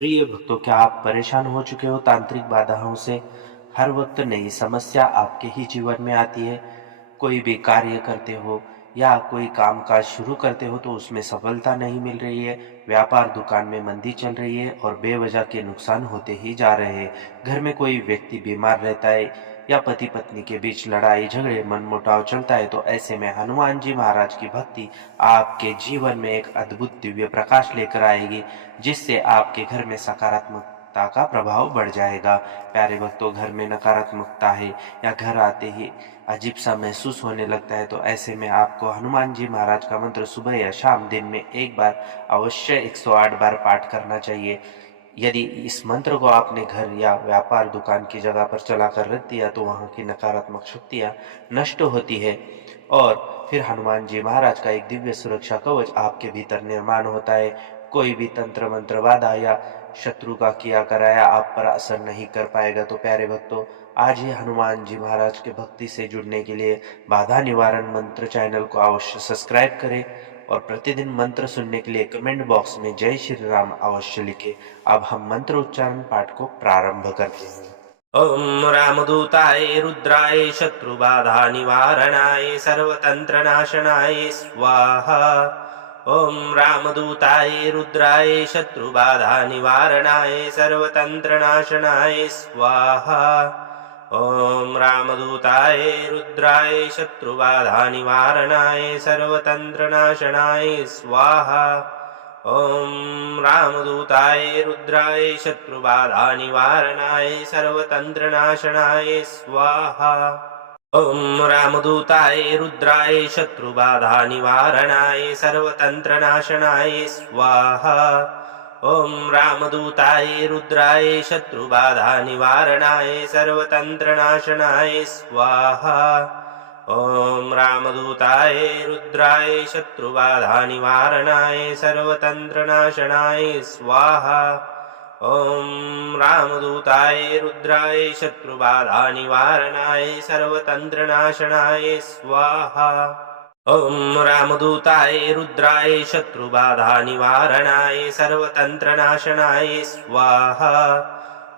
प्रिय भक्तों, क्या आप परेशान हो चुके हो तांत्रिक बाधाओं से? हर वक्त नई समस्या आपके ही जीवन में आती है। कोई भी कार्य करते हो या कोई काम काज शुरू करते हो तो उसमें सफलता नहीं मिल रही है। व्यापार दुकान में मंदी चल रही है और बेवजह के नुकसान होते ही जा रहे हैं। घर में कोई व्यक्ति बीमार रहता है या पति पत्नी के बीच लड़ाई झगड़े मनमुटाव चलता है, तो ऐसे में हनुमान जी महाराज की भक्ति आपके जीवन में एक अद्भुत दिव्य प्रकाश लेकर आएगी, जिससे आपके घर में सकारात्मकता का प्रभाव बढ़ जाएगा। प्यारे भक्तों, घर में नकारात्मकता है या घर आते ही अजीब सा महसूस होने लगता है, तो ऐसे में आपको हनुमान जी महाराज का मंत्र सुबह या शाम दिन में एक बार अवश्य 108 बार पाठ करना चाहिए। यदि इस मंत्र को आपने घर या व्यापार दुकान की जगह पर चलाकर रख दिया तो वहाँ की नकारात्मक शक्तियाँ नष्ट होती है और फिर हनुमान जी महाराज का एक दिव्य सुरक्षा कवच आपके भीतर निर्माण होता है। कोई भी तंत्र मंत्र बाधा या शत्रु का किया कराया आप पर असर नहीं कर पाएगा। तो प्यारे भक्तों, आज ही हनुमान जी महाराज के भक्ति से जुड़ने के लिए बाधा निवारण मंत्र चैनल को अवश्य सब्सक्राइब करें और प्रतिदिन मंत्र सुनने के लिए कमेंट बॉक्स में जय श्री राम अवश्य लिखें। अब हम मंत्र उच्चारण पाठ को प्रारंभ करते हैं। ओम रामदूताय रुद्राय शत्रुबाधा निवारणाय सर्वतंत्रनाशनाय स्वाहा। ओम रामदूताय रुद्राय शत्रुबाधा निवारणाय सर्वतंत्रनाशनाय स्वाहा। ओम रामदूताय रुद्राय शत्रुबाधा निवारणाय सर्वतंत्रनाशनाय स्वाहा। ओम रामदूताय रुद्राय शत्रुबाधा निवारणाय सर्वतंत्रनाशनाय स्वाहा। ओम रामदूताय रुद्राय शत्रुबाधा निवारणाय सर्वतंत्रनाशनाय स्वाहा। ओम रामदूताय रुद्राय शत्रुबाधा निवारणाय सर्वतंत्रनाशनाय स्वाहा। ओम रामदूताय रुद्राय शत्रुबाधा निवारणाय सर्वतंत्रनाशनाय स्वाहा। ओम रामदूताय रुद्राय शत्रुबाधा निवारणाय सर्वतंत्रनाशनाय स्वाहा। ओम रामदूताय रुद्राय शत्रुबाधा निवारणाय सर्वतंत्रनाशनाय स्वाहा।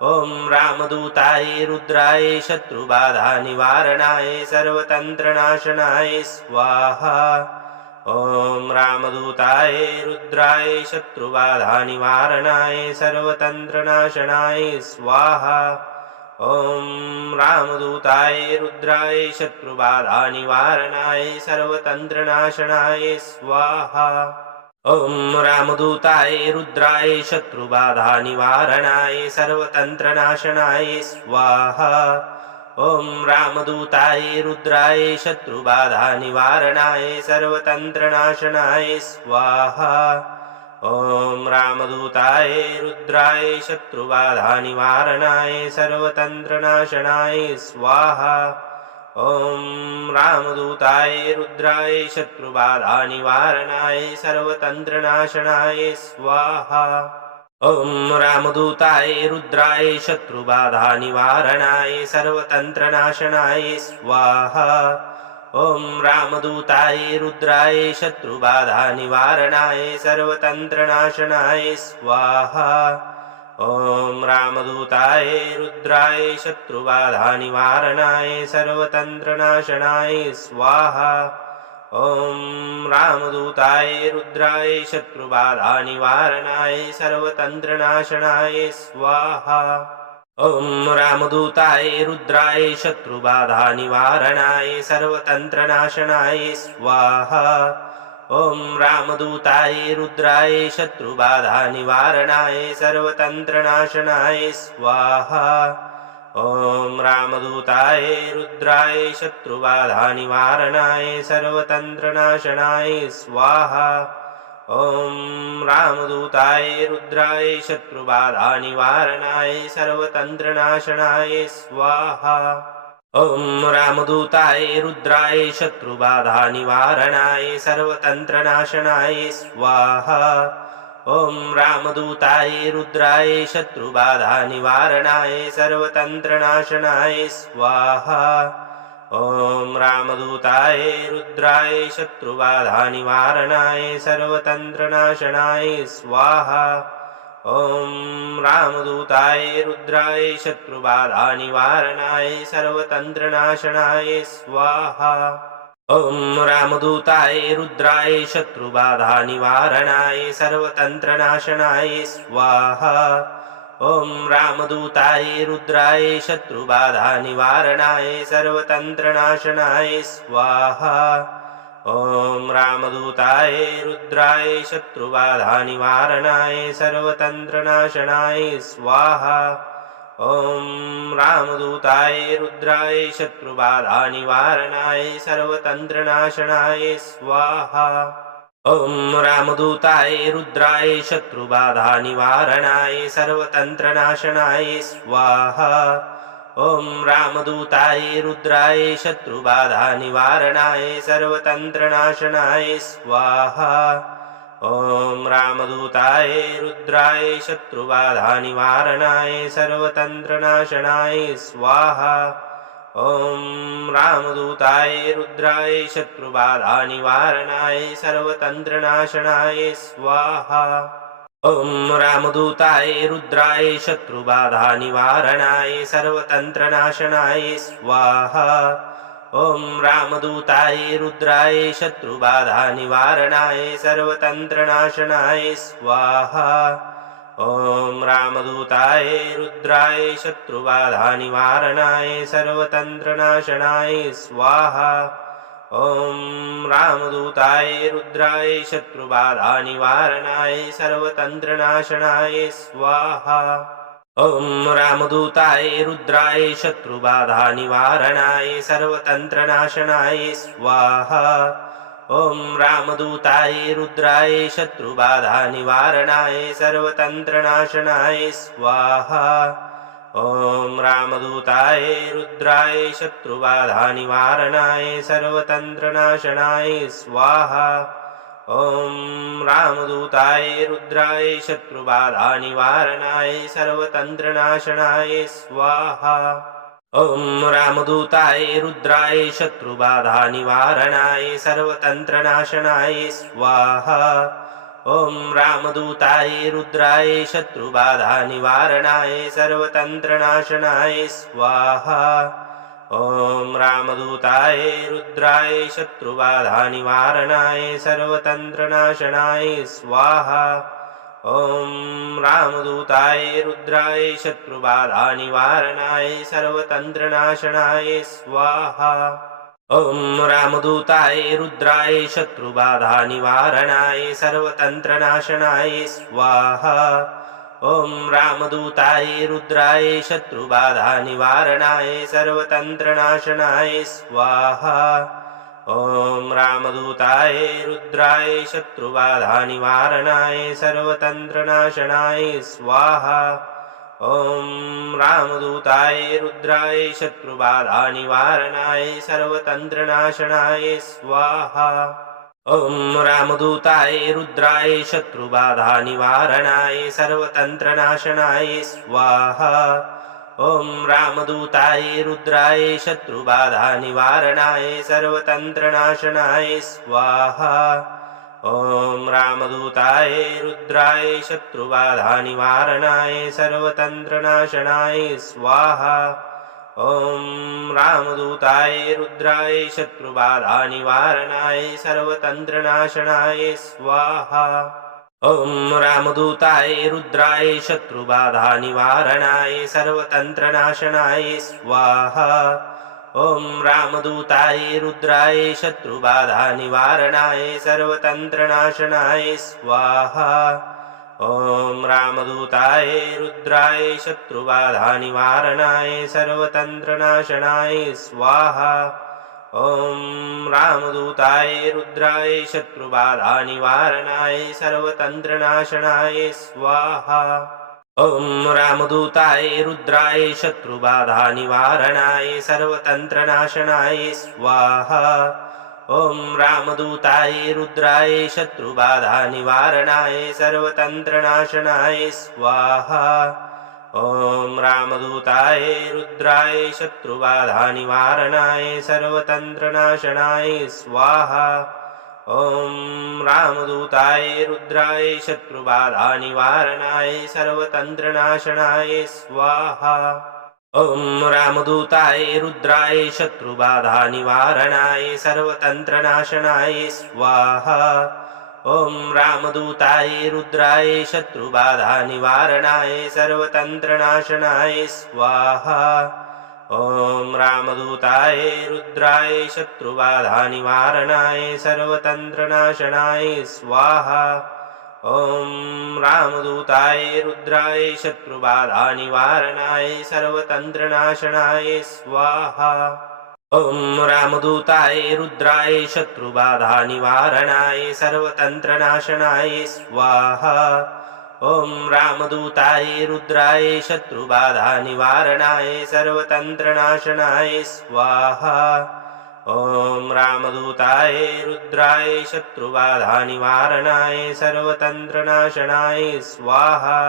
ओम रामदूताय रुद्राय शत्रुबाधा निवारणाय सर्वतंत्रनाशनाय स्वाहा। ओम रामदूताय रुद्राय शत्रुबाधा निवारणाय सर्वतंत्रनाशनाय स्वाहा। ओम रामदूताय रुद्राय शत्रुबाधा निवारणाय सर्वतंत्रनाशनाय स्वाहा। ओम रामदूताय रुद्राय शत्रुबाधा निवारणाय सर्वतंत्रनाशनाय स्वाहा। ओम रामदूताय रुद्राय शत्रुबाधा निवारणाय सर्वतंत्रनाशनाय स्वाहा। ओम रामदूताय रुद्राय शत्रुबाधा निवारणाय सर्वतंत्रनाशनाय स्वाहा। ओम रामदूताय रुद्राय शत्रुबाधा निवारणाय सर्वतंत्रनाशनाय स्वाहा। ओम रामदूताय रुद्राय शत्रुबाधा निवारणाय सर्वतंत्रनाशनाय स्वाहा। ओम रामदूताय रुद्राय शत्रुबाधा निवारणाय सर्वतंत्रनाशनाय स्वाहा। ओम रामदूताय रुद्राय शत्रुबाधा निवारणाय सर्वतंत्रनाशनाय स्वाहा। ओम रामदूताय रुद्राय शत्रुबाधा निवारणाय सर्वतंत्रनाशनाय स्वाहा। ओम रामदूताय रुद्राय शत्रुबाधा निवारणाय सर्वतंत्रनाशनाय स्वाहा। ओम रामदूताय रुद्राय शत्रुबाधा निवारणाय सर्वतंत्रनाशनाय स्वाहा। ओम रामदूताय रुद्राय शत्रुबाधा निवारणाय सर्वतंत्रनाशनाय स्वाहा। ओम रामदूताय रुद्राय शत्रुबाधा निवारणाय सर्वतंत्रनाशनाय स्वाहा। ओम रामदूताय रुद्राय शत्रुबाधा निवारणाय सर्वतंत्रनाशनाय स्वाहा। ओम रामदूताय रुद्राय शत्रुबाधा निवारणाय सर्वतंत्रनाशनाय स्वाहा। ओम रामदूताय रुद्राय शत्रुबाधा निवारणाय सर्वतंत्रनाशनाय स्वाहा। ॐ रामदूताय रुद्राय शत्रुबाधानिवारणाय सर्वतन्त्रनाशनाय स्वाहा। ॐ रामदूताय रुद्राय शत्रुबाधानिवारणाय सर्वतन्त्रनाशनाय स्वाहा। ॐ रामदूताय रुद्राय शत्रुबाधानिवारणाय सर्वतन्त्रनाशनाय स्वाहा। ॐ रामदूताय रुद्राय शत्रुबाधानिवारणाय सर्वतन्त्रनाशनाय स्वाहा। ॐ रामदूताय रुद्राय शत्रुबाधानिवारणाय सर्वतन्त्रनाशनाय स्वाहा। ॐ रामदूताय रुद्राय शत्रुबाधानिवारणाय सर्वतन्त्रनाशनाय स्वाहा। ॐ रामदूताय रुद्राय शत्रुबाधानिवारणाय सर्वतन्त्रनाशनाय स्वाहा। ॐ रामदूताय रुद्राय शत्रुबाधानिवारणाय सर्वतन्त्रनाशनाय स्वाहा। ॐ रामदूताय रुद्राय शत्रुबाधानिवारणाय सर्वतन्त्रनाशनाय स्वाहा। ॐ रामदूताय रुद्राय शत्रुबाधानिवारणाय सर्वतन्त्रनाशनाय स्वाहा। ॐ रामदूताय रुद्राय शत्रुबाधानिवारणाय सर्वतन्त्रनाशनाय स्वाहा। ॐ रामदूताय रुद्राय शत्रुबाधानिवारणाय सर्वतन्त्रनाशनाय स्वाहा। ॐ रामदूताय रुद्राय शत्रुबाधानिवारणाय सर्वतन्त्रनाशनाय स्वाहा। ॐ रामदूताय रुद्राय शत्रुबाधानिवारणाय सर्वतन्त्रनाशनाय स्वाहा। ॐ रामदूताय रुद्राय शत्रुबाधानिवारणाय सर्वतन्त्रनाशनाय स्वाहा। ॐ रामदूताय रुद्राय शत्रुबाधानिवारणाय सर्वतन्त्रनाशनाय स्वाहा। ॐ रामदूताय रुद्राय शत्रुबाधानिवारणाय सर्वतन्त्रनाशनाय स्वाहा। ॐ रामदूताय रुद्राय शत्रुबाधानिवारणाय सर्वतन्त्रनाशनाय स्वाहा। ॐ रामदूताय रुद्राय शत्रुबाधानिवारणाय सर्वतन्त्रनाशनाय स्वाहा। ॐ रामदूताय रुद्राय शत्रुबाधानिवारणाय सर्वतन्त्रनाशनाय स्वाहा। ॐ रामदूताय रुद्राय शत्रुबाधानिवारणाय सर्वतन्त्रनाशनाय स्वाहा। ॐ रामदूताय रुद्राय शत्रुबाधानिवारणाय सर्वतन्त्रनाशनाय स्वाहा। ॐ रामदूताय रुद्राय शत्रुबाधानिवारणाय सर्वतन्त्रनाशनाय स्वाहा। ॐ रामदूताय रुद्राय शत्रुबाधानिवारणाय सर्वतन्त्रनाशनाय स्वाहा। ॐ रामदूताय रुद्राय शत्रुबाधानिवारणाय सर्वतन्त्रनाशनाय स्वाहा। ॐ रामदूताय रुद्राय शत्रुबाधानिवारणाय सर्वतन्त्रनाशनाय स्वाहा। ॐ रामदूताय रुद्राय शत्रुबाधानिवारणाय सर्वतन्त्रनाशनाय स्वाहा। ॐ रामदूताय रुद्राय शत्रुबाधानिवारणाय सर्वतन्त्रनाशनाय स्वाहा। ॐ रामदूताय रुद्राय शत्रुबाधानिवारणाय सर्वतन्त्रनाशनाय स्वाहा। ॐ रामदूताय रुद्राय शत्रुबाधानिवारणाय सर्वतन्त्रनाशनाय स्वाहा। ॐ रामदूताय रुद्राय शत्रुबाधानिवारणाय सर्वतन्त्रनाशनाय स्वाहा। ॐ रामदूताय रुद्राय शत्रुबाधानिवारणाय सर्वतन्त्रनाशनाय स्वाहा। ॐ रामदूताय रुद्राय शत्रुबाधानिवारणाय सर्वतन्त्रनाशनाय स्वाहा। ॐ रामदूताय रुद्राय शत्रुबाधानिवारणाय सर्वतन्त्रनाशनाय स्वाहा। ॐ रामदूताय रुद्राय शत्रुबाधानिवारणाय सर्वतन्त्रनाशनाय स्वाहा। ॐ रामदूताय रुद्राय शत्रुबाधानिवारणाय सर्वतन्त्रनाशनाय स्वाहा। ॐ रामदूताय रुद्राय शत्रुबाधानिवारणाय सर्वतन्त्रनाशनाय स्वाहा। ॐ रामदूताय रुद्राय शत्रुबाधानिवारणाय सर्वतन्त्रनाशनाय स्वाहा। ॐ रामदूताय रुद्राय शत्रुबाधानिवारणाय सर्वतन्त्रनाशनाय स्वाहा। ॐ रामदूताय रुद्राय शत्रुबाधानिवारणाय सर्वतन्त्रनाशनाय स्वाहा। ॐ रामदूताय रुद्राय शत्रुबाधानिवारणाय सर्वतन्त्रनाशनाय स्वाहा। ॐ रामदूताय रुद्राय शत्रुबाधानिवारणाय सर्वतन्त्रनाशनाय स्वाहा। ॐ रामदूताय रुद्राय शत्रुबाधानिवारणाय सर्वतन्त्रनाशनाय स्वाहा। ॐ रामदूताय रुद्राय शत्रुबाधानिवारणाय सर्वतन्त्रनाशनाय स्वाहा।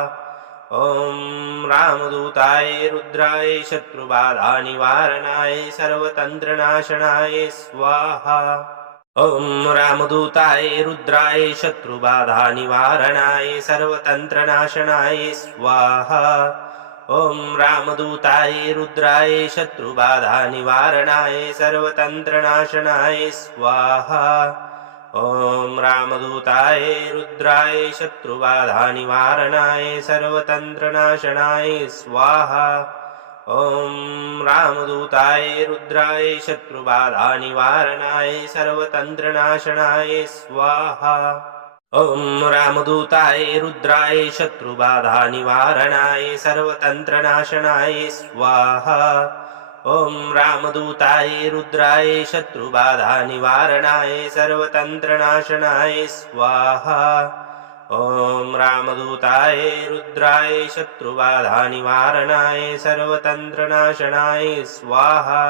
ॐ रामदूताय रुद्राय शत्रुबाधानिवारणाय सर्वतन्त्रनाशनाय स्वाहा। ॐ रामदूताय रुद्राय शत्रुबाधानिवारणाय सर्वतन्त्रनाशनाय स्वाहा। ॐ रामदूताय रुद्राय शत्रुबाधानिवारणाय सर्वतन्त्रनाशनाय स्वाहा। ॐ रामदूताय रुद्राय शत्रुबाधानिवारणाय सर्वतन्त्रनाशनाय स्वाहा। ॐ रामदूताय रुद्राय शत्रुबाधानिवारणाय सर्वतन्त्रनाशनाय स्वाहा। ॐ रामदूताय रुद्राय शत्रुबाधानिवारणाय सर्वतन्त्रनाशनाय स्वाहा। ॐ रामदूताय रुद्राय शत्रुबाधानिवारणाय सर्वतन्त्रनाशनाय स्वाहा। ॐ रामदूताय रुद्राय शत्रुबाधानिवारणाय सर्वतन्त्रनाशनाय स्वाहा।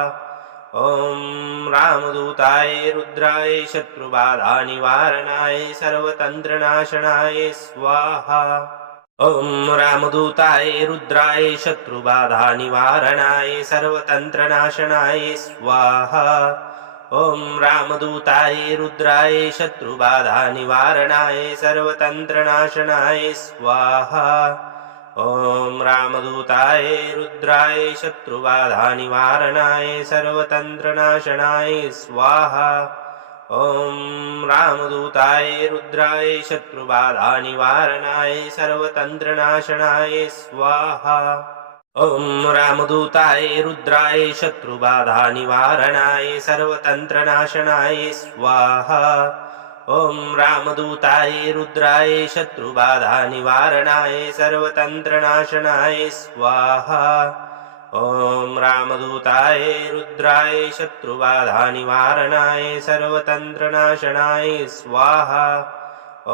ॐ रामदूताय रुद्राय शत्रुबाधानिवारणाय सर्वतन्त्रनाशनाय स्वाहा। ॐ रामदूताय रुद्राय शत्रुबाधानिवारणाय सर्वतन्त्रनाशनाय स्वाहा। ॐ रामदूताय रुद्राय शत्रुबाधानिवारणाय सर्वतन्त्रनाशनाय स्वाहा। ॐ रामदूताय रुद्राय शत्रुबाधानिवारणाय सर्वतन्त्रनाशनाय स्वाहा। ॐ रामदूताय रुद्राय शत्रुबाधानिवारणाय सर्वतन्त्रनाशनाय स्वाहा। ॐ रामदूताय रुद्राय शत्रुबाधानिवारणाय सर्वतन्त्रनाशनाय स्वाहा। ॐ रामदूताय रुद्राय शत्रुबाधानिवारणाय सर्वतन्त्रनाशनाय स्वाहा। ॐ रामदूताय रुद्राय शत्रुबाधानिवारणाय सर्वतन्त्रनाशनाय स्वाहा। ॐ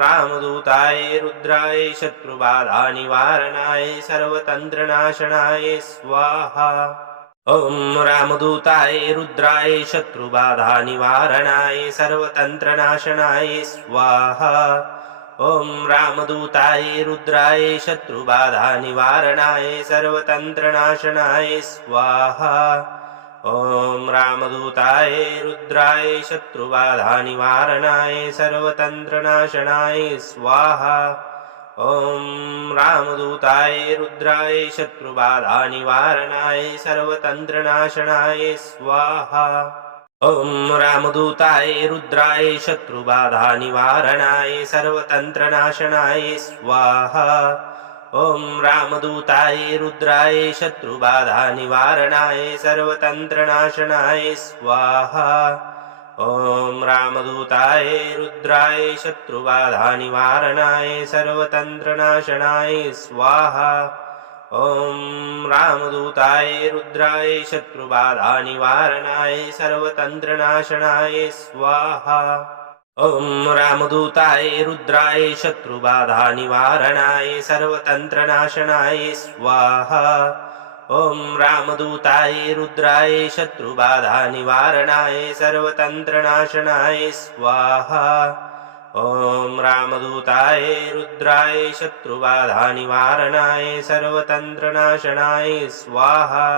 रामदूताय रुद्राय शत्रुबाधानिवारणाय सर्वतन्त्रनाशनाय स्वाहा। ॐ रामदूताय रुद्राय शत्रुबाधानिवारणाय सर्वतन्त्रनाशनाय स्वाहा। ॐ रामदूताय रुद्राय शत्रुबाधानिवारणाय सर्वतन्त्रनाशनाय स्वाहा। ॐ रामदूताय रुद्राय शत्रुबाधानिवारणाय सर्वतन्त्रनाशनाय स्वाहा। ॐ रामदूताय रुद्राय शत्रुबाधानिवारणाय सर्वतन्त्रनाशनाय स्वाहा। ॐ रामदूताय रुद्राय शत्रुबाधानिवारणाय सर्वतन्त्रनाशनाय स्वाहा। ॐ रामदूताय रुद्राय शत्रुबाधानिवारणाय सर्वतन्त्रनाशनाय स्वाहा। ॐ रामदूताय रुद्राय शत्रुबाधानिवारणाय सर्वतन्त्रनाशनाय स्वाहा। ॐ रामदूताय रुद्राय शत्रुबाधानिवारणाय सर्वतन्त्रनाशनाय स्वाहा। ॐ रामदूताय रुद्राय शत्रुबाधानिवारणाय सर्वतन्त्रनाशनाय स्वाहा। ॐ रामदूताय रुद्राय शत्रुबाधानिवारणाय सर्वतन्त्रनाशनाय स्वाहा। ॐ रामदूताय रुद्राय शत्रुबाधानिवारणाय सर्वतन्त्रनाशनाय स्वाहा।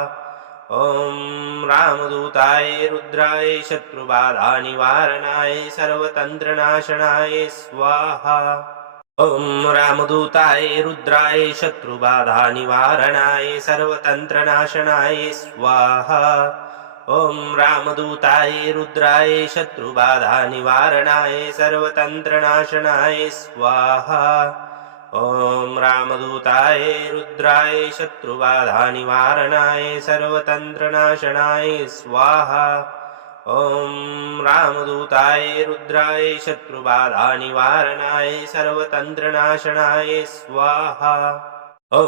ॐ रामदूताय रुद्राय शत्रुबाधानिवारणाय सर्वतन्त्रनाशनाय स्वाहा। ॐ रामदूताय रुद्राय शत्रुबाधानिवारणाय सर्वतन्त्रनाशनाय स्वाहा। ॐ रामदूताय रुद्राय शत्रुबाधानिवारणाय सर्वतन्त्रनाशनाय स्वाहा। ॐ रामदूताय रुद्राय शत्रुबाधानिवारणाय सर्वतन्त्रनाशनाय स्वाहा। ॐ रामदूताय रुद्राय शत्रुबाधानिवारणाय सर्वतन्त्रनाशनाय स्वाहा। ॐ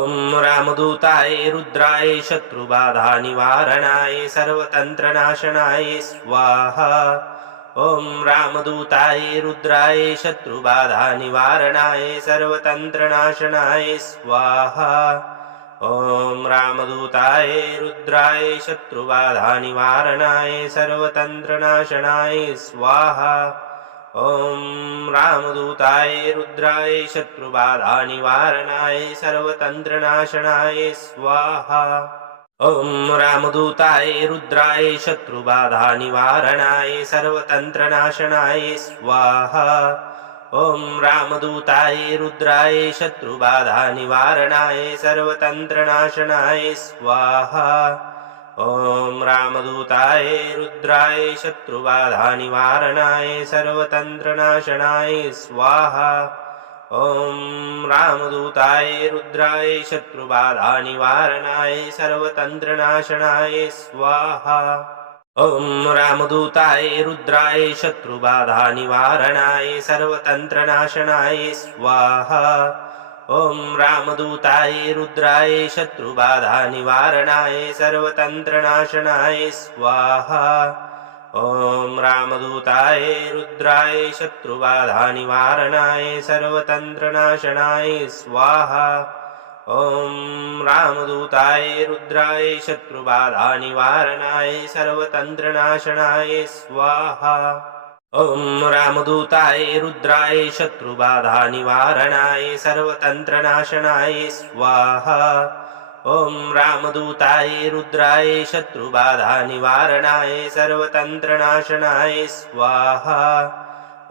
रामदूताय रुद्राय शत्रुबाधानिवारणाय सर्वतन्त्रनाशनाय स्वाहा। ॐ रामदूताय रुद्राय शत्रुबाधानिवारणाय सर्वतन्त्रनाशनाय स्वाहा। ॐ रामदूताय रुद्राय शत्रुबाधानिवारणाय सर्वतन्त्रनाशनाय स्वाहा। ॐ रामदूताय रुद्राय शत्रुबाधानिवारणाय सर्वतन्त्रनाशनाय स्वाहा। ॐ रामदूताय रुद्राय शत्रुबाधानिवारणाय सर्वतन्त्रनाशनाय स्वाहा। ॐ रामदूताय रुद्राय शत्रुबाधानिवारणाय सर्वतन्त्रनाशनाय स्वाहा। ॐ रामदूताय रुद्राय शत्रुबाधानिवारणाय सर्वतन्त्रनाशनाय स्वाहा। ॐ रामदूताय रुद्राय शत्रुबाधानिवारणाय सर्वतन्त्रनाशनाय स्वाहा। ॐ रामदूताय रुद्राय शत्रुबाधानिवारणाय सर्वतन्त्रनाशनाय स्वाहा। ॐ रामदूताय रुद्राय शत्रुबाधानिवारणाय सर्वतन्त्रनाशनाय स्वाहा। ॐ रामदूताय रुद्राय शत्रुबाधानिवारणाय सर्वतन्त्रनाशनाय स्वाहा। ॐ रामदूताय रुद्राय शत्रुबाधानिवारणाय सर्वतन्त्रनाशनाय स्वाहा। ॐ रामदूताय रुद्राय शत्रुबाधानिवारणाय सर्वतन्त्रनाशनाय स्वाहा। ॐ रामदूताय रुद्राय शत्रुबाधानिवारणाय सर्वतन्त्रनाशनाय स्वाहा।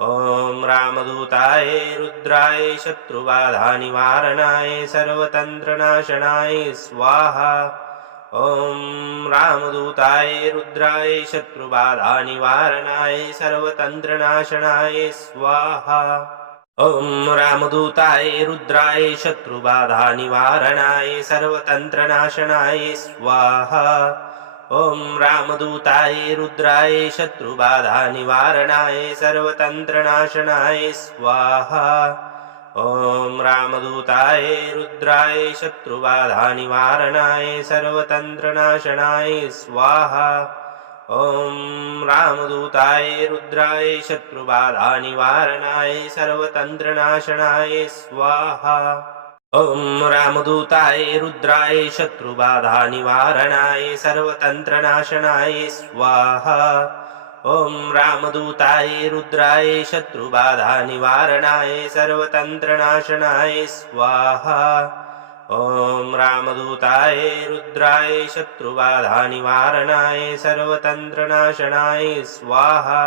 ॐ रामदूताय रुद्राय शत्रुबाधानिवारणाय सर्वतन्त्रनाशनाय स्वाहा। ॐ रामदूताय रुद्राय शत्रुबाधानिवारणाय सर्वतन्त्रनाशनाय स्वाहा। ॐ रामदूताय रुद्राय शत्रुबाधानिवारणाय सर्वतन्त्रनाशनाय स्वाहा। ॐ रामदूताय रुद्राय शत्रुबाधानिवारणाय सर्वतन्त्रनाशनाय स्वाहा। ॐ रामदूताय रुद्राय शत्रुबाधानिवारणाय सर्वतन्त्रनाशनाय स्वाहा। ॐ रामदूताय रुद्राय शत्रुबाधानिवारणाय सर्वतन्त्रनाशनाय स्वाहा। ॐ रामदूताय रुद्राय शत्रुबाधानिवारणाय सर्वतन्त्रनाशनाय स्वाहा। ॐ रामदूताय रुद्राय शत्रुबाधानिवारणाय सर्वतन्त्रनाशनाय स्वाहा। ॐ रामदूताय रुद्राय शत्रुबाधानिवारणाय सर्वतन्त्रनाशनाय स्वाहा।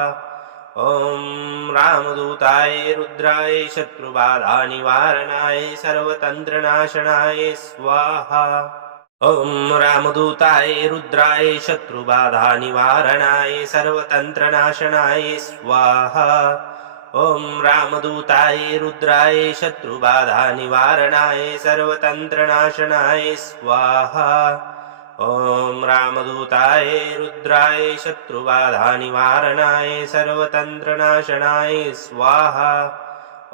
ॐ रामदूताय रुद्राय शत्रुबाधानिवारणाय सर्वतन्त्रनाशनाय स्वाहा। ॐ रामदूताय रुद्राय शत्रुबाधानिवारणाय सर्वतन्त्रनाशनाय स्वाहा। ॐ रामदूताय रुद्राय शत्रुबाधानिवारणाय सर्वतन्त्रनाशनाय स्वाहा। ॐ रामदूताय रुद्राय शत्रुबाधानिवारणाय सर्वतन्त्रनाशनाय स्वाहा।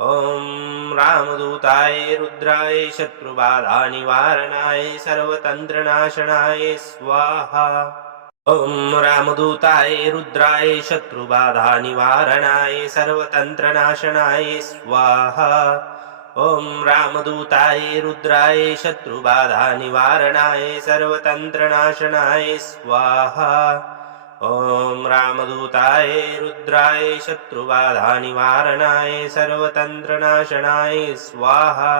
ॐ रामदूताय रुद्राय शत्रुबाधानिवारणाय सर्वतन्त्रनाशनाय स्वाहा। ॐ रामदूताय रुद्राय शत्रुबाधानिवारणाय सर्वतन्त्रनाशनाय स्वाहा। ॐ रामदूताय रुद्राय शत्रुबाधानिवारणाय सर्वतन्त्रनाशनाय स्वाहा। ॐ रामदूताय रुद्राय शत्रुबाधानिवारणाय सर्वतन्त्रनाशनाय स्वाहा।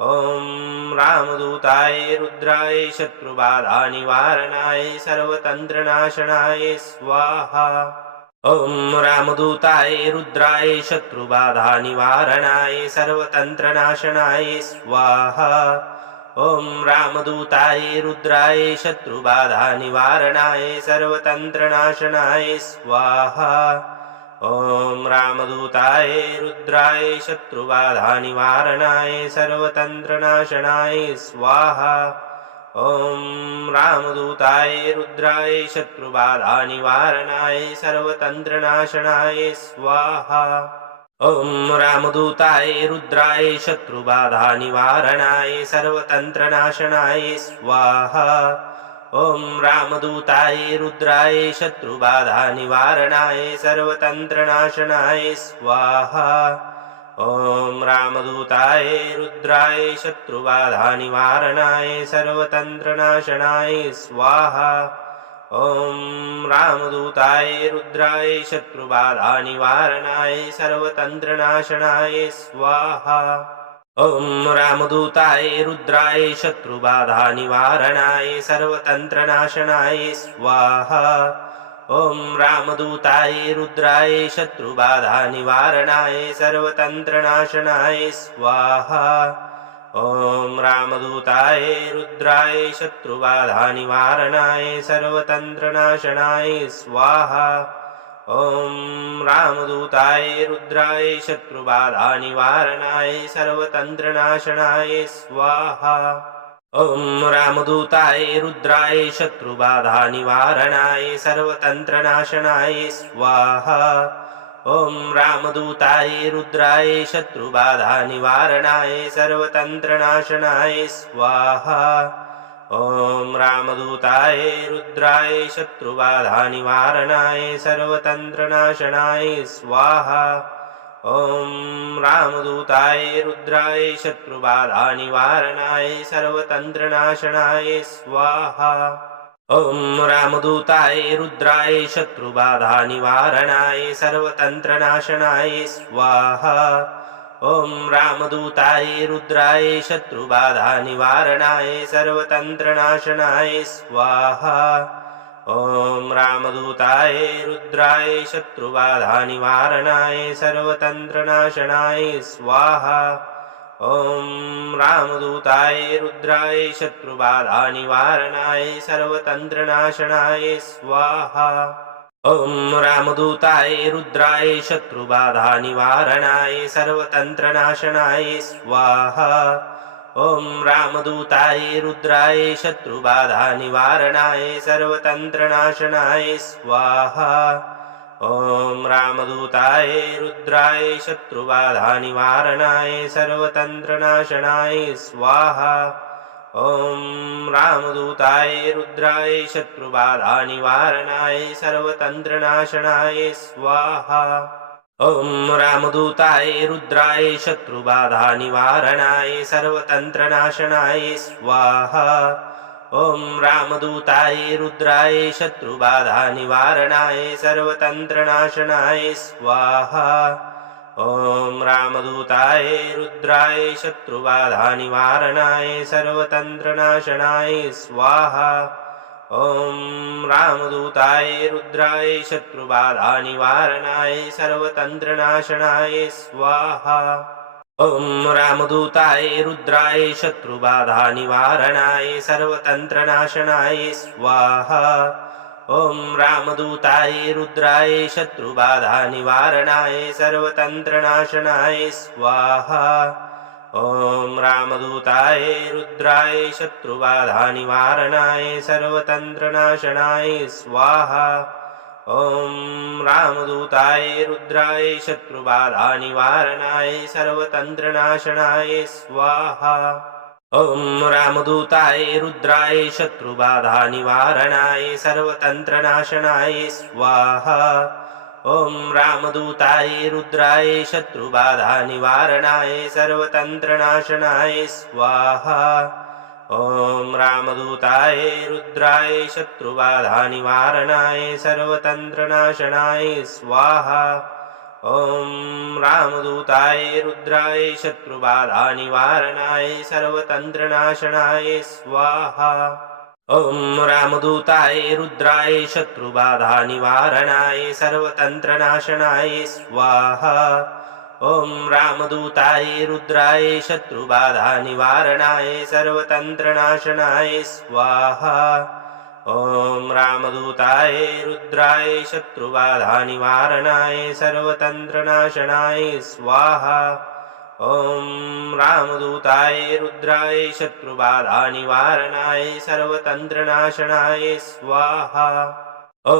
ॐ रामदूताय रुद्राय शत्रुबाधानिवारणाय सर्वतन्त्रनाशनाय स्वाहा। ॐ रामदूताय रुद्राय शत्रुबाधानिवारणाय सर्वतन्त्रनाशनाय स्वाहा। ॐ रामदूताय रुद्राय शत्रुबाधानिवारणाय सर्वतन्त्रनाशनाय स्वाहा। ॐ रामदूताय रुद्राय शत्रुबाधानिवारणाय सर्वतन्त्रनाशनाय स्वाहा। ॐ रामदूताय रुद्राय शत्रुबाधानिवारणाय सर्वतन्त्रनाशनाय स्वाहा। ॐ रामदूताय रुद्राय शत्रुबाधानिवारणाय सर्वतन्त्रनाशनाय स्वाहा। ॐ रामदूताय रुद्राय शत्रुबाधानिवारणाय सर्वतन्त्रनाशनाय स्वाहा। ॐ रामदूताय रुद्राय शत्रुबाधानिवारणाय सर्वतन्त्रनाशनाय स्वाहा। ॐ रामदूताय रुद्राय शत्रुबाधानिवारणाय सर्वतन्त्रनाशनाय स्वाहा। ॐ रामदूताय रुद्राय शत्रुबाधानिवारणाय सर्वतन्त्रनाशनाय स्वाहा। ॐ रामदूताय रुद्राय शत्रुबाधानिवारणाय सर्वतन्त्रनाशनाय स्वाहा। ॐ रामदूताय रुद्राय शत्रुबाधानिवारणाय सर्वतन्त्रनाशनाय स्वाहा। ॐ रामदूताय रुद्राय शत्रुबाधानिवारणाय सर्वतन्त्रनाशनाय स्वाहा। ॐ रामदूताय रुद्राय शत्रुबाधानिवारणाय सर्वतन्त्रनाशनाय स्वाहा। ॐ रामदूताय रुद्राय शत्रुबाधानिवारणाय सर्वतन्त्रनाशनाय स्वाहा। ॐ रामदूताय रुद्राय शत्रुबाधानिवारणाय सर्वतन्त्रनाशनाय स्वाहा। ॐ रामदूताय रुद्राय शत्रुबाधानिवारणाय सर्वतन्त्रनाशनाय स्वाहा। ॐ रामदूताय रुद्राय शत्रुबाधानिवारणाय सर्वतन्त्रनाशनाय स्वाहा। ॐ रामदूताय रुद्राय शत्रुबाधानिवारणाय सर्वतन्त्रनाशनाय स्वाहा। ॐ रामदूताय रुद्राय शत्रुबाधानिवारणाय सर्वतन्त्रनाशनाय स्वाहा। ॐ रामदूताय रुद्राय शत्रुबाधानिवारणाय सर्वतन्त्रनाशनाय स्वाहा। ॐ रामदूताय रुद्राय शत्रुबाधानिवारणाय सर्वतन्त्रनाशनाय स्वाहा। ॐ रामदूताय रुद्राय शत्रुबाधानिवारणाय सर्वतन्त्रनाशनाय स्वाहा। ॐ रामदूताय रुद्राय शत्रुबाधानिवारणाय सर्वतन्त्रनाशनाय स्वाहा। ॐ रामदूताय रुद्राय शत्रुबाधानिवारणाय सर्वतन्त्रनाशनाय स्वाहा। ॐ रामदूताय रुद्राय शत्रुबाधानिवारणाय सर्वतन्त्रनाशनाय स्वाहा। ॐ रामदूताय रुद्राय शत्रुबाधानिवारणाय सर्वतन्त्रनाशनाय स्वाहा। ॐ रामदूताय रुद्राय शत्रुबाधानिवारणाय सर्वतन्त्रनाशनाय स्वाहा। ॐ रामदूताय रुद्राय शत्रुबाधानिवारणाय सर्वतन्त्रनाशनाय स्वाहा। ॐ रामदूताय रुद्राय शत्रुबाधानिवारणाय सर्वतन्त्रनाशनाय स्वाहा। ॐ रामदूताय रुद्राय शत्रुबाधानिवारणाय सर्वतन्त्रनाशनाय स्वाहा। ॐ रामदूताय रुद्राय शत्रुबाधानिवारणाय सर्वतन्त्रनाशनाय स्वाहा। ॐ रामदूताय रुद्राय शत्रुबाधानिवारणाय सर्वतन्त्रनाशनाय स्वाहा। ॐ रामदूताय रुद्राय शत्रुबाधानिवारणाय सर्वतन्त्रनाशनाय स्वाहा। ॐ रामदूताय रुद्राय शत्रुबाधानिवारणाय सर्वतन्त्रनाशनाय स्वाहा। ॐ रामदूताय रुद्राय शत्रुबाधानिवारणाय सर्वतन्त्रनाशनाय स्वाहा। ॐ रामदूताय रुद्राय शत्रुबाधानिवारणाय सर्वतन्त्रनाशनाय स्वाहा। ॐ रामदूताय रुद्राय शत्रुबाधानिवारणाय सर्वतन्त्रनाशनाय स्वाहा। ॐ रामदूताय रुद्राय शत्रुबाधानिवारणाय सर्वतन्त्रनाशनाय स्वाहा। ॐ रामदूताय रुद्राय शत्रुबाधानिवारणाय सर्वतन्त्रनाशनाय स्वाहा। ॐ रामदूताय रुद्राय शत्रुबाधानिवारणाय सर्वतन्त्रनाशनाय स्वाहा। ॐ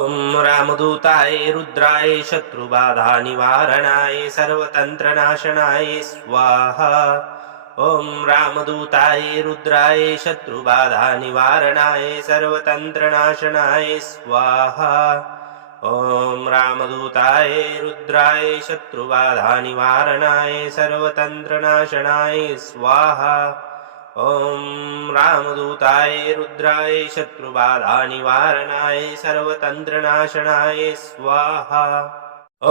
रामदूताय रुद्राय शत्रुबाधानिवारणाय सर्वतन्त्रनाशनाय स्वाहा। ॐ रामदूताय रुद्राय शत्रुबाधानिवारणाय सर्वतन्त्रनाशनाय स्वाहा। ॐ रामदूताय रुद्राय शत्रुबाधानिवारणाय सर्वतन्त्रनाशनाय स्वाहा। ॐ रामदूताय रुद्राय शत्रुबाधानिवारणाय सर्वतन्त्रनाशनाय स्वाहा। ॐ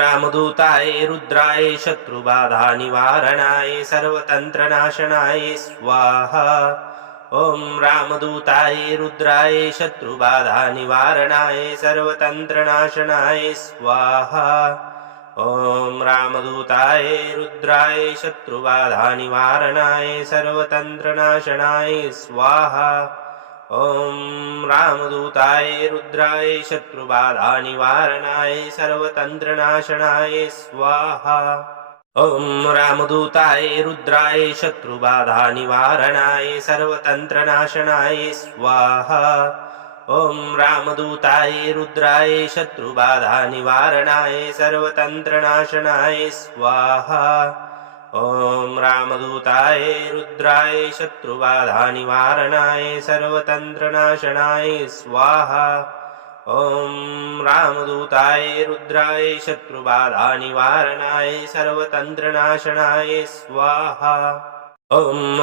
रामदूताय रुद्राय शत्रुबाधानिवारणाय सर्वतन्त्रनाशनाय स्वाहा। ॐ रामदूताय रुद्राय शत्रुबाधानिवारणाय सर्वतन्त्रनाशनाय स्वाहा। ॐ रामदूताय रुद्राय शत्रुबाधानिवारणाय सर्वतन्त्रनाशनाय स्वाहा। ॐ रामदूताय रुद्राय शत्रुबाधानिवारणाय सर्वतन्त्रनाशनाय स्वाहा। ॐ रामदूताय रुद्राय शत्रुबाधानिवारणाय सर्वतन्त्रनाशनाय स्वाहा। ॐ रामदूताय रुद्राय शत्रुबाधानिवारणाय सर्वतन्त्रनाशनाय स्वाहा। ॐ रामदूताय रुद्राय शत्रुबाधानिवारणाय सर्वतन्त्रनाशनाय स्वाहा। ॐ रामदूताय रुद्राय शत्रुबाधानिवारणाय सर्वतन्त्रनाशनाय स्वाहा। ॐ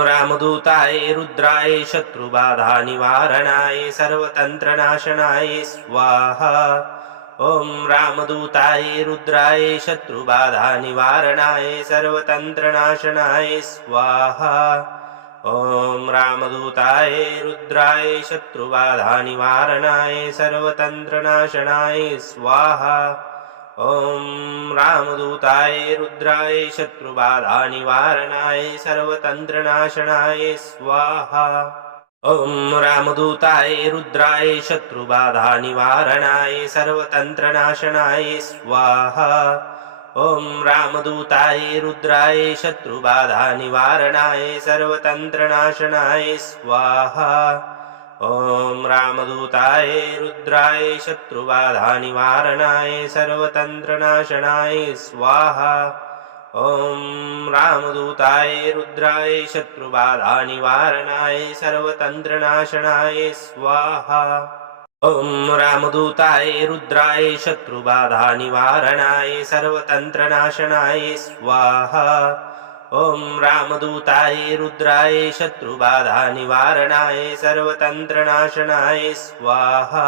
रामदूताय रुद्राय शत्रुबाधानिवारणाय सर्वतन्त्रनाशनाय स्वाहा। ॐ रामदूताय रुद्राय शत्रुबाधानिवारणाय सर्वतन्त्रनाशनाय स्वाहा। ॐ रामदूताय रुद्राय शत्रुबाधानिवारणाय सर्वतन्त्रनाशनाय स्वाहा। ॐ रामदूताय रुद्राय शत्रुबाधानिवारणाय सर्वतन्त्रनाशनाय स्वाहा। ॐ रामदूताय रुद्राय शत्रुबाधानिवारणाय सर्वतन्त्रनाशनाय स्वाहा। ॐ रामदूताय रुद्राय शत्रुबाधानिवारणाय सर्वतन्त्रनाशनाय स्वाहा। ॐ रामदूताय रुद्राय शत्रुबाधानिवारणाय सर्वतन्त्रनाशनाय स्वाहा। ॐ रामदूताय रुद्राय शत्रुबाधानिवारणाय सर्वतन्त्रनाशनाय स्वाहा। ॐ रामदूताय रुद्राय शत्रुबाधानिवारणाय सर्वतन्त्रनाशनाय स्वाहा। ॐ रामदूताय रुद्राय शत्रुबाधानिवारणाय सर्वतन्त्रनाशनाय स्वाहा।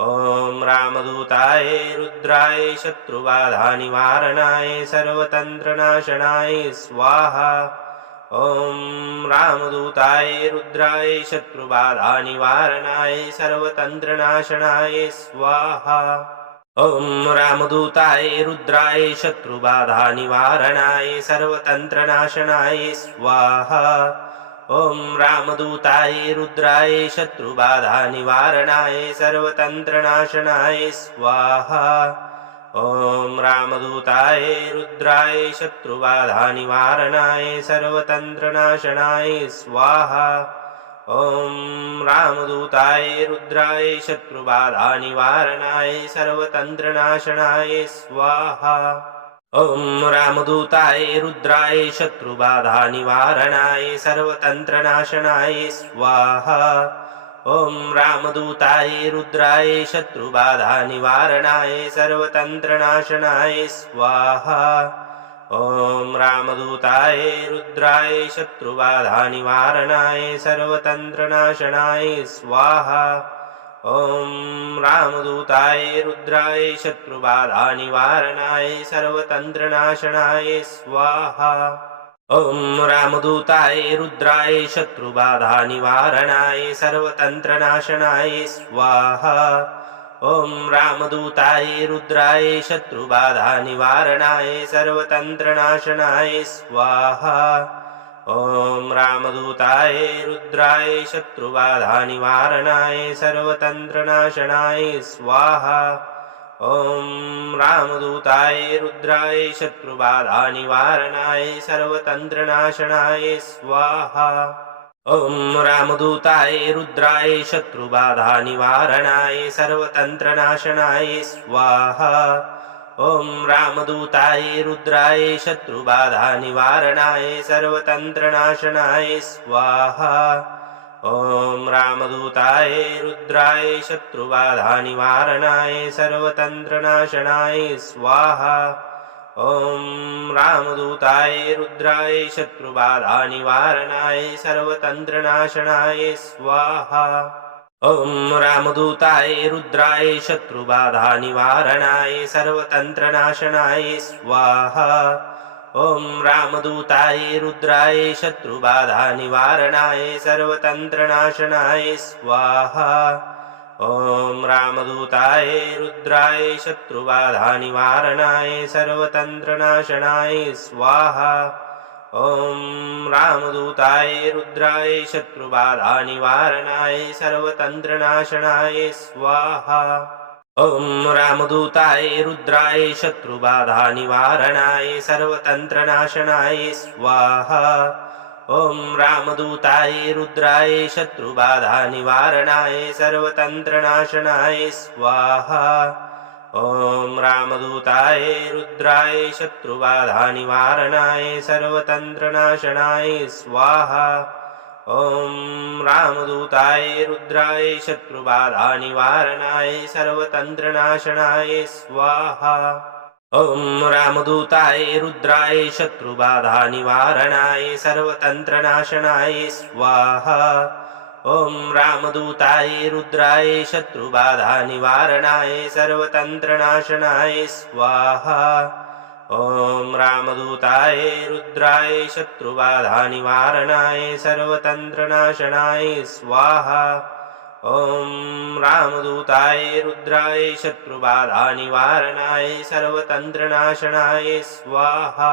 ॐ रामदूताय रुद्राय शत्रुबाधानिवारणाय सर्वतन्त्रनाशनाय स्वाहा। ॐ रामदूताय रुद्राय शत्रुबाधानिवारणाय सर्वतन्त्रनाशनाय स्वाहा। ॐ रामदूताय रुद्राय शत्रुबाधानिवारणाय सर्वतन्त्रनाशनाय स्वाहा। ॐ रामदूताय रुद्राय शत्रुबाधानिवारणाय सर्वतन्त्रनाशनाय स्वाहा। ॐ रामदूताय रुद्राय शत्रुबाधानिवारणाय सर्वतन्त्रनाशनाय स्वाहा। ॐ रामदूताय रुद्राय शत्रुबाधानिवारणाय सर्वतन्त्रनाशनाय स्वाहा। ॐ रामदूताय रुद्राय शत्रुबाधानिवारणाय सर्वतन्त्रनाशनाय स्वाहा। ॐ रामदूताय रुद्राय शत्रुबाधानिवारणाय सर्वतन्त्रनाशनाय स्वाहा। ॐ रामदूताय रुद्राय शत्रुबाधानिवारणाय सर्वतन्त्रनाशनाय स्वाहा। ॐ रामदूताय रुद्राय शत्रुबाधानिवारणाय सर्वतन्त्रनाशनाय स्वाहा। ॐ रामदूताय रुद्राय शत्रुबाधानिवारणाय सर्वतन्त्रनाशनाय स्वाहा। ॐ रामदूताय रुद्राय शत्रुबाधानिवारणाय सर्वतन्त्रनाशनाय स्वाहा। ॐ रामदूताय रुद्राय शत्रुबाधानिवारणाय सर्वतन्त्रनाशनाय स्वाहा। ॐ रामदूताय रुद्राय शत्रुबाधानिवारणाय सर्वतन्त्रनाशनाय स्वाहा। ॐ रामदूताय रुद्राय शत्रुबाधानिवारणाय सर्वतन्त्रनाशनाय स्वाहा। ॐ रामदूताय रुद्राय शत्रुबाधानिवारणाय सर्वतन्त्रनाशनाय स्वाहा। ॐ रामदूताय रुद्राय शत्रुबाधानिवारणाय सर्वतन्त्रनाशनाय स्वाहा। ॐ रामदूताय रुद्राय शत्रुबाधानिवारणाय सर्वतन्त्रनाशनाय स्वाहा। ॐ रामदूताय रुद्राय शत्रुबाधानिवारणाय सर्वतन्त्रनाशनाय स्वाहा। ॐ रामदूताय रुद्राय शत्रुबाधानिवारणाय सर्वतन्त्रनाशनाय स्वाहा। ॐ रामदूताय रुद्राय शत्रुबाधानिवारणाय सर्वतन्त्रनाशनाय स्वाहा। ॐ रामदूताय रुद्राय शत्रुबाधानिवारणाय सर्वतन्त्रनाशनाय स्वाहा। ॐ रामदूताय रुद्राय शत्रुबाधानिवारणाय सर्वतन्त्रनाशनाय स्वाहा। ॐ रामदूताय रुद्राय शत्रुबाधानिवारणाय सर्वतन्त्रनाशनाय स्वाहा। ॐ रामदूताय रुद्राय शत्रुबाधानिवारणाय सर्वतन्त्रनाशनाय स्वाहा। ॐ रामदूताय रुद्राय शत्रुबाधानिवारणाय सर्वतन्त्रनाशनाय स्वाहा। ॐ रामदूताय रुद्राय शत्रुबाधानिवारणाय सर्वतन्त्रनाशनाय स्वाहा। ॐ रामदूताय रुद्राय शत्रुबाधानिवारणाय सर्वतन्त्रनाशनाय स्वाहा। ॐ रामदूताय रुद्राय शत्रुबाधानिवारणाय सर्वतन्त्रनाशनाय स्वाहा। ॐ रामदूताय रुद्राय शत्रुबाधानिवारणाय सर्वतन्त्रनाशनाय स्वाहा।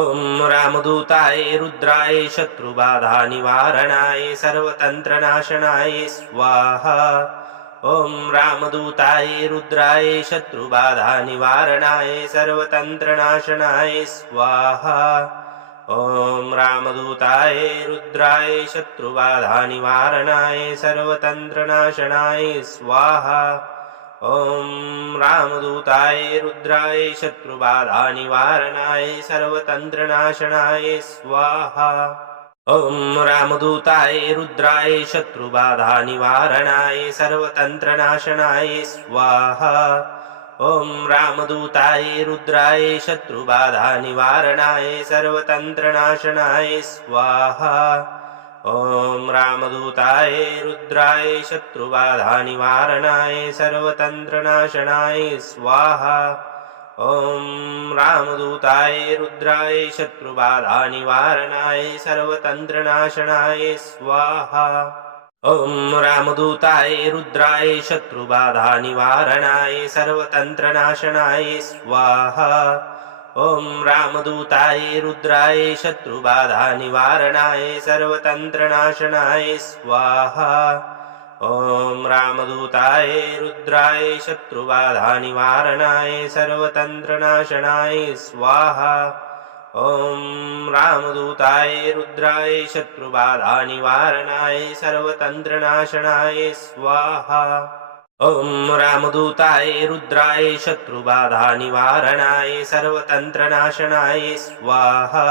ॐ रामदूताय रुद्राय शत्रुबाधानिवारणाय सर्वतन्त्रनाशनाय स्वाहा। ॐ रामदूताय रुद्राय शत्रुबाधानिवारणाय सर्वतन्त्रनाशनाय स्वाहा। ॐ रामदूताय रुद्राय शत्रुबाधानिवारणाय सर्वतन्त्रनाशनाय स्वाहा। ॐ रामदूताय रुद्राय शत्रुबाधानिवारणाय सर्वतन्त्रनाशनाय स्वाहा। ॐ रामदूताय रुद्राय शत्रुबाधानिवारणाय सर्वतन्त्रनाशनाय स्वाहा। ॐ रामदूताय रुद्राय शत्रुबाधानिवारणाय सर्वतन्त्रनाशनाय स्वाहा। ॐ रामदूताय रुद्राय शत्रुबाधानिवारणाय सर्वतन्त्रनाशनाय स्वाहा। ॐ रामदूताय रुद्राय शत्रुबाधानिवारणाय सर्वतन्त्रनाशनाय स्वाहा। ॐ रामदूताय रुद्राय शत्रुबाधानिवारणाय सर्वतन्त्रनाशनाय स्वाहा। ॐ रामदूताय रुद्राय शत्रुबाधानिवारणाय सर्वतन्त्रनाशनाय स्वाहा। ॐ रामदूताय रुद्राय शत्रुबाधानिवारणाय सर्वतन्त्रनाशनाय स्वाहा। ॐ रामदूताय रुद्राय शत्रुबाधानिवारणाय सर्वतन्त्रनाशनाय स्वाहा। ॐ रामदूताय रुद्राय शत्रुबाधानिवारणाय सर्वतन्त्रनाशनाय स्वाहा।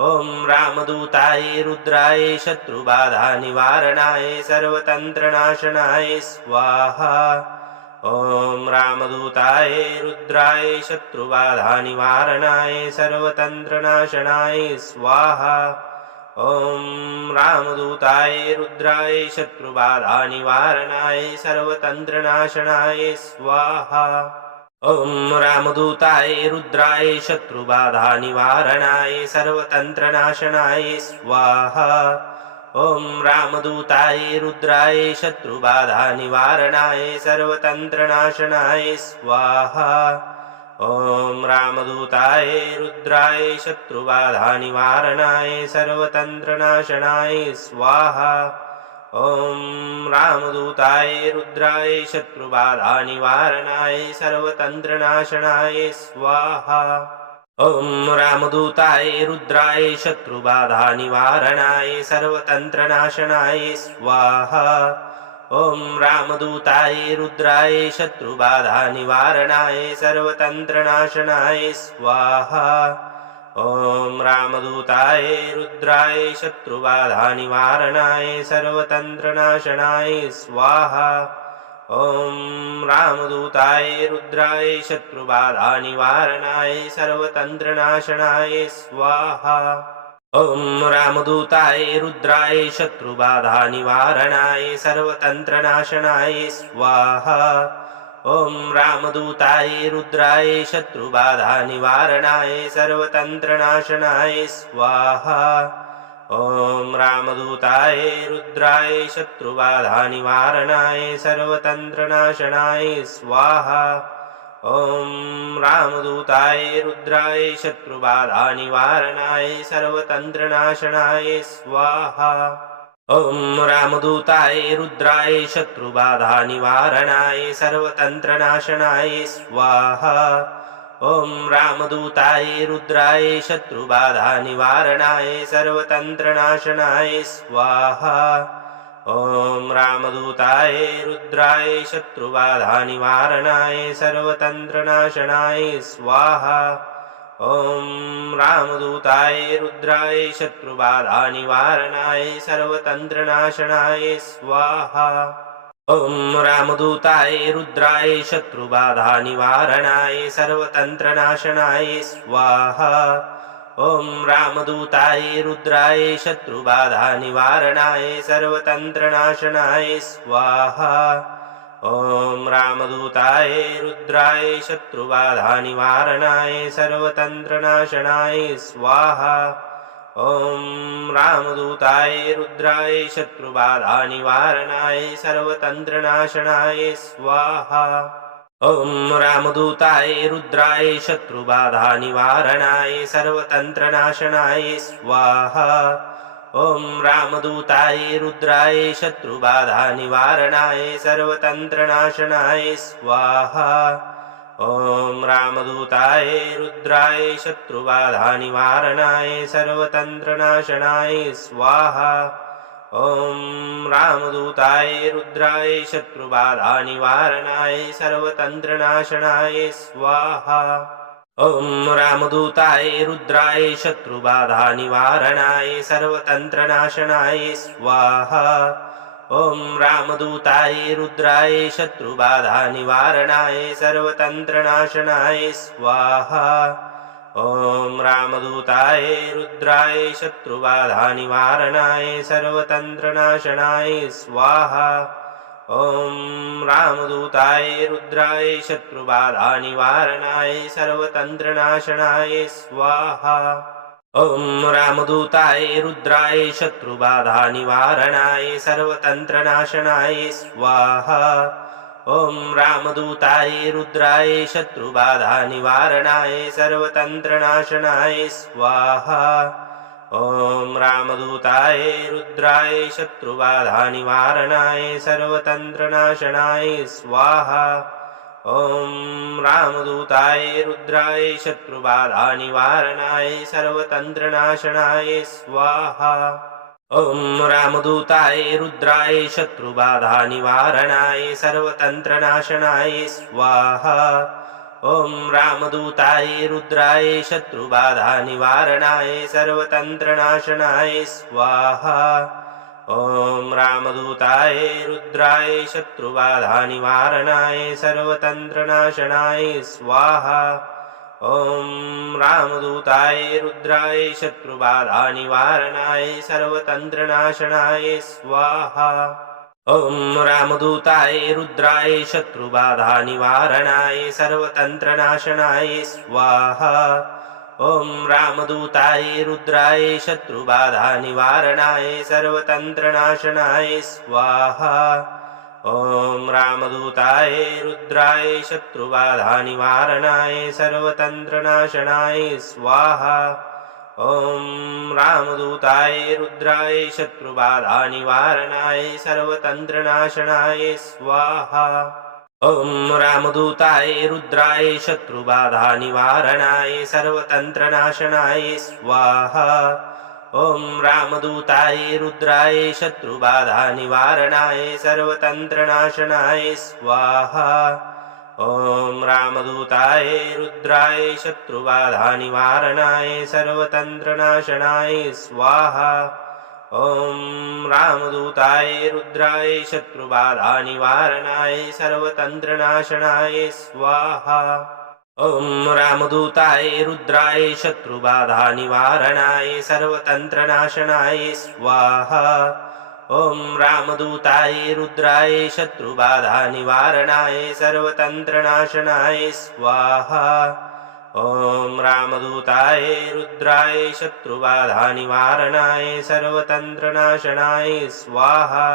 ॐ रामदूताय रुद्राय शत्रुबाधानिवारणाय सर्वतन्त्रनाशनाय स्वाहा। ॐ रामदूताय रुद्राय शत्रुबाधानिवारणाय सर्वतन्त्रनाशनाय स्वाहा। ॐ रामदूताय रुद्राय शत्रुबाधानिवारणाय सर्वतन्त्रनाशनाय स्वाहा। ॐ रामदूताय रुद्राय शत्रुबाधानिवारणाय सर्वतन्त्रनाशनाय स्वाहा। ॐ रामदूताय रुद्राय शत्रुबाधानिवारणाय सर्वतन्त्रनाशनाय स्वाहा। ॐ रामदूताय रुद्राय शत्रुबाधानिवारणाय सर्वतन्त्रनाशनाय स्वाहा। ॐ रामदूताय रुद्राय शत्रुबाधानिवारणाय सर्वतन्त्रनाशनाय स्वाहा। ॐ रामदूताय रुद्राय शत्रुबाधानिवारणाय सर्वतन्त्रनाशनाय स्वाहा। ॐ रामदूताय रुद्राय शत्रुबाधानिवारणाय सर्वतन्त्रनाशनाय स्वाहा। ॐ रामदूताय रुद्राय शत्रुबाधानिवारणाय सर्वतन्त्रनाशनाय स्वाहा। ॐ रामदूताय रुद्राय शत्रुबाधानिवारणाय सर्वतन्त्रनाशनाय स्वाहा। ॐ रामदूताय रुद्राय शत्रुबाधानिवारणाय सर्वतन्त्रनाशनाय स्वाहा। ॐ रामदूताय रुद्राय शत्रुबाधानिवारणाय सर्वतन्त्रनाशनाय स्वाहा। ॐ रामदूताय रुद्राय शत्रुबाधानिवारणाय सर्वतन्त्रनाशनाय स्वाहा। ॐ रामदूताय रुद्राय शत्रुबाधानिवारणाय सर्वतन्त्रनाशनाय स्वाहा। ॐ रामदूताय रुद्राय शत्रुबाधानिवारणाय सर्वतन्त्रनाशनाय स्वाहा। ॐ रामदूताय रुद्राय शत्रुबाधानिवारणाय सर्वतन्त्रनाशनाय स्वाहा। ॐ रामदूताय रुद्राय शत्रुबाधानिवारणाय सर्वतन्त्रनाशनाय स्वाहा। ॐ रामदूताय रुद्राय शत्रुबाधानिवारणाय सर्वतन्त्रनाशनाय स्वाहा। ॐ रामदूताय रुद्राय शत्रुबाधानिवारणाय सर्वतन्त्रनाशनाय स्वाहा। ॐ रामदूताय रुद्राय शत्रुबाधानिवारणाय सर्वतन्त्रनाशनाय स्वाहा। ॐ रामदूताय रुद्राय शत्रुबाधानिवारणाय सर्वतन्त्रनाशनाय स्वाहा। ॐ रामदूताय रुद्राय शत्रुबाधानिवारणाय सर्वतन्त्रनाशनाय स्वाहा। ॐ रामदूताय रुद्राय शत्रुबाधानिवारणाय सर्वतन्त्रनाशनाय स्वाहा। ॐ रामदूताय रुद्राय शत्रुबाधानिवारणाय सर्वतन्त्रनाशनाय स्वाहा। ॐ रामदूताय रुद्राय शत्रुबाधानिवारणाय सर्वतन्त्रनाशनाय स्वाहा। ॐ रामदूताय रुद्राय शत्रुबाधानिवारणाय सर्वतन्त्रनाशनाय स्वाहा। ॐ रामदूताय रुद्राय शत्रुबाधानिवारणाय सर्वतन्त्रनाशनाय स्वाहा। ॐ रामदूताय रुद्राय शत्रुबाधानिवारणाय सर्वतन्त्रनाशनाय स्वाहा। ॐ रामदूताय रुद्राय शत्रुबाधानिवारणाय सर्वतन्त्रनाशनाय स्वाहा। ॐ रामदूताय रुद्राय शत्रुबाधानिवारणाय सर्वतन्त्रनाशनाय स्वाहा। ॐ रामदूताय रुद्राय शत्रुबाधानिवारणाय सर्वतन्त्रनाशनाय स्वाहा। ॐ रामदूताय रुद्राय शत्रुबाधानिवारणाय सर्वतन्त्रनाशनाय स्वाहा। ॐ रामदूताय रुद्राय शत्रुबाधानिवारणाय सर्वतन्त्रनाशनाय स्वाहा। ॐ रामदूताय रुद्राय शत्रुबाधानिवारणाय सर्वतन्त्रनाशनाय स्वाहा। ॐ रामदूताय रुद्राय शत्रुबाधानिवारणाय सर्वतन्त्रनाशनाय स्वाहा। ॐ रामदूताय रुद्राय शत्रुबाधानिवारणाय सर्वतन्त्रनाशनाय स्वाहा। ॐ रामदूताय रुद्राय शत्रुबाधानिवारणाय सर्वतन्त्रनाशनाय स्वाहा। ॐ रामदूताय रुद्राय शत्रुबाधानिवारणाय सर्वतन्त्रनाशनाय स्वाहा। ॐ रामदूताय रुद्राय शत्रुबाधानिवारणाय सर्वतन्त्रनाशनाय स्वाहा। ॐ रामदूताय रुद्राय शत्रुबाधानिवारणाय सर्वतन्त्रनाशनाय स्वाहा। ॐ रामदूताय रुद्राय शत्रुबाधानिवारणाय सर्वतन्त्रनाशनाय स्वाहा। ॐ रामदूताय रुद्राय शत्रुबाधानिवारणाय सर्वतन्त्रनाशनाय स्वाहा। ॐ रामदूताय रुद्राय शत्रुबाधानिवारणाय सर्वतन्त्रनाशनाय स्वाहा। ॐ रामदूताय रुद्राय शत्रुबाधानिवारणाय सर्वतन्त्रनाशनाय स्वाहा। ॐ रामदूताय रुद्राय शत्रुबाधानिवारणाय सर्वतन्त्रनाशनाय स्वाहा। ॐ रामदूताय रुद्राय शत्रुबाधानिवारणाय सर्वतन्त्रनाशनाय स्वाहा। ॐ रामदूताय रुद्राय शत्रुबाधानिवारणाय सर्वतन्त्रनाशनाय स्वाहा। ॐ रामदूताय रुद्राय शत्रुबाधानिवारणाय सर्वतन्त्रनाशनाय स्वाहा। ॐ रामदूताय रुद्राय शत्रुबाधानिवारणाय सर्वतन्त्रनाशनाय स्वाहा।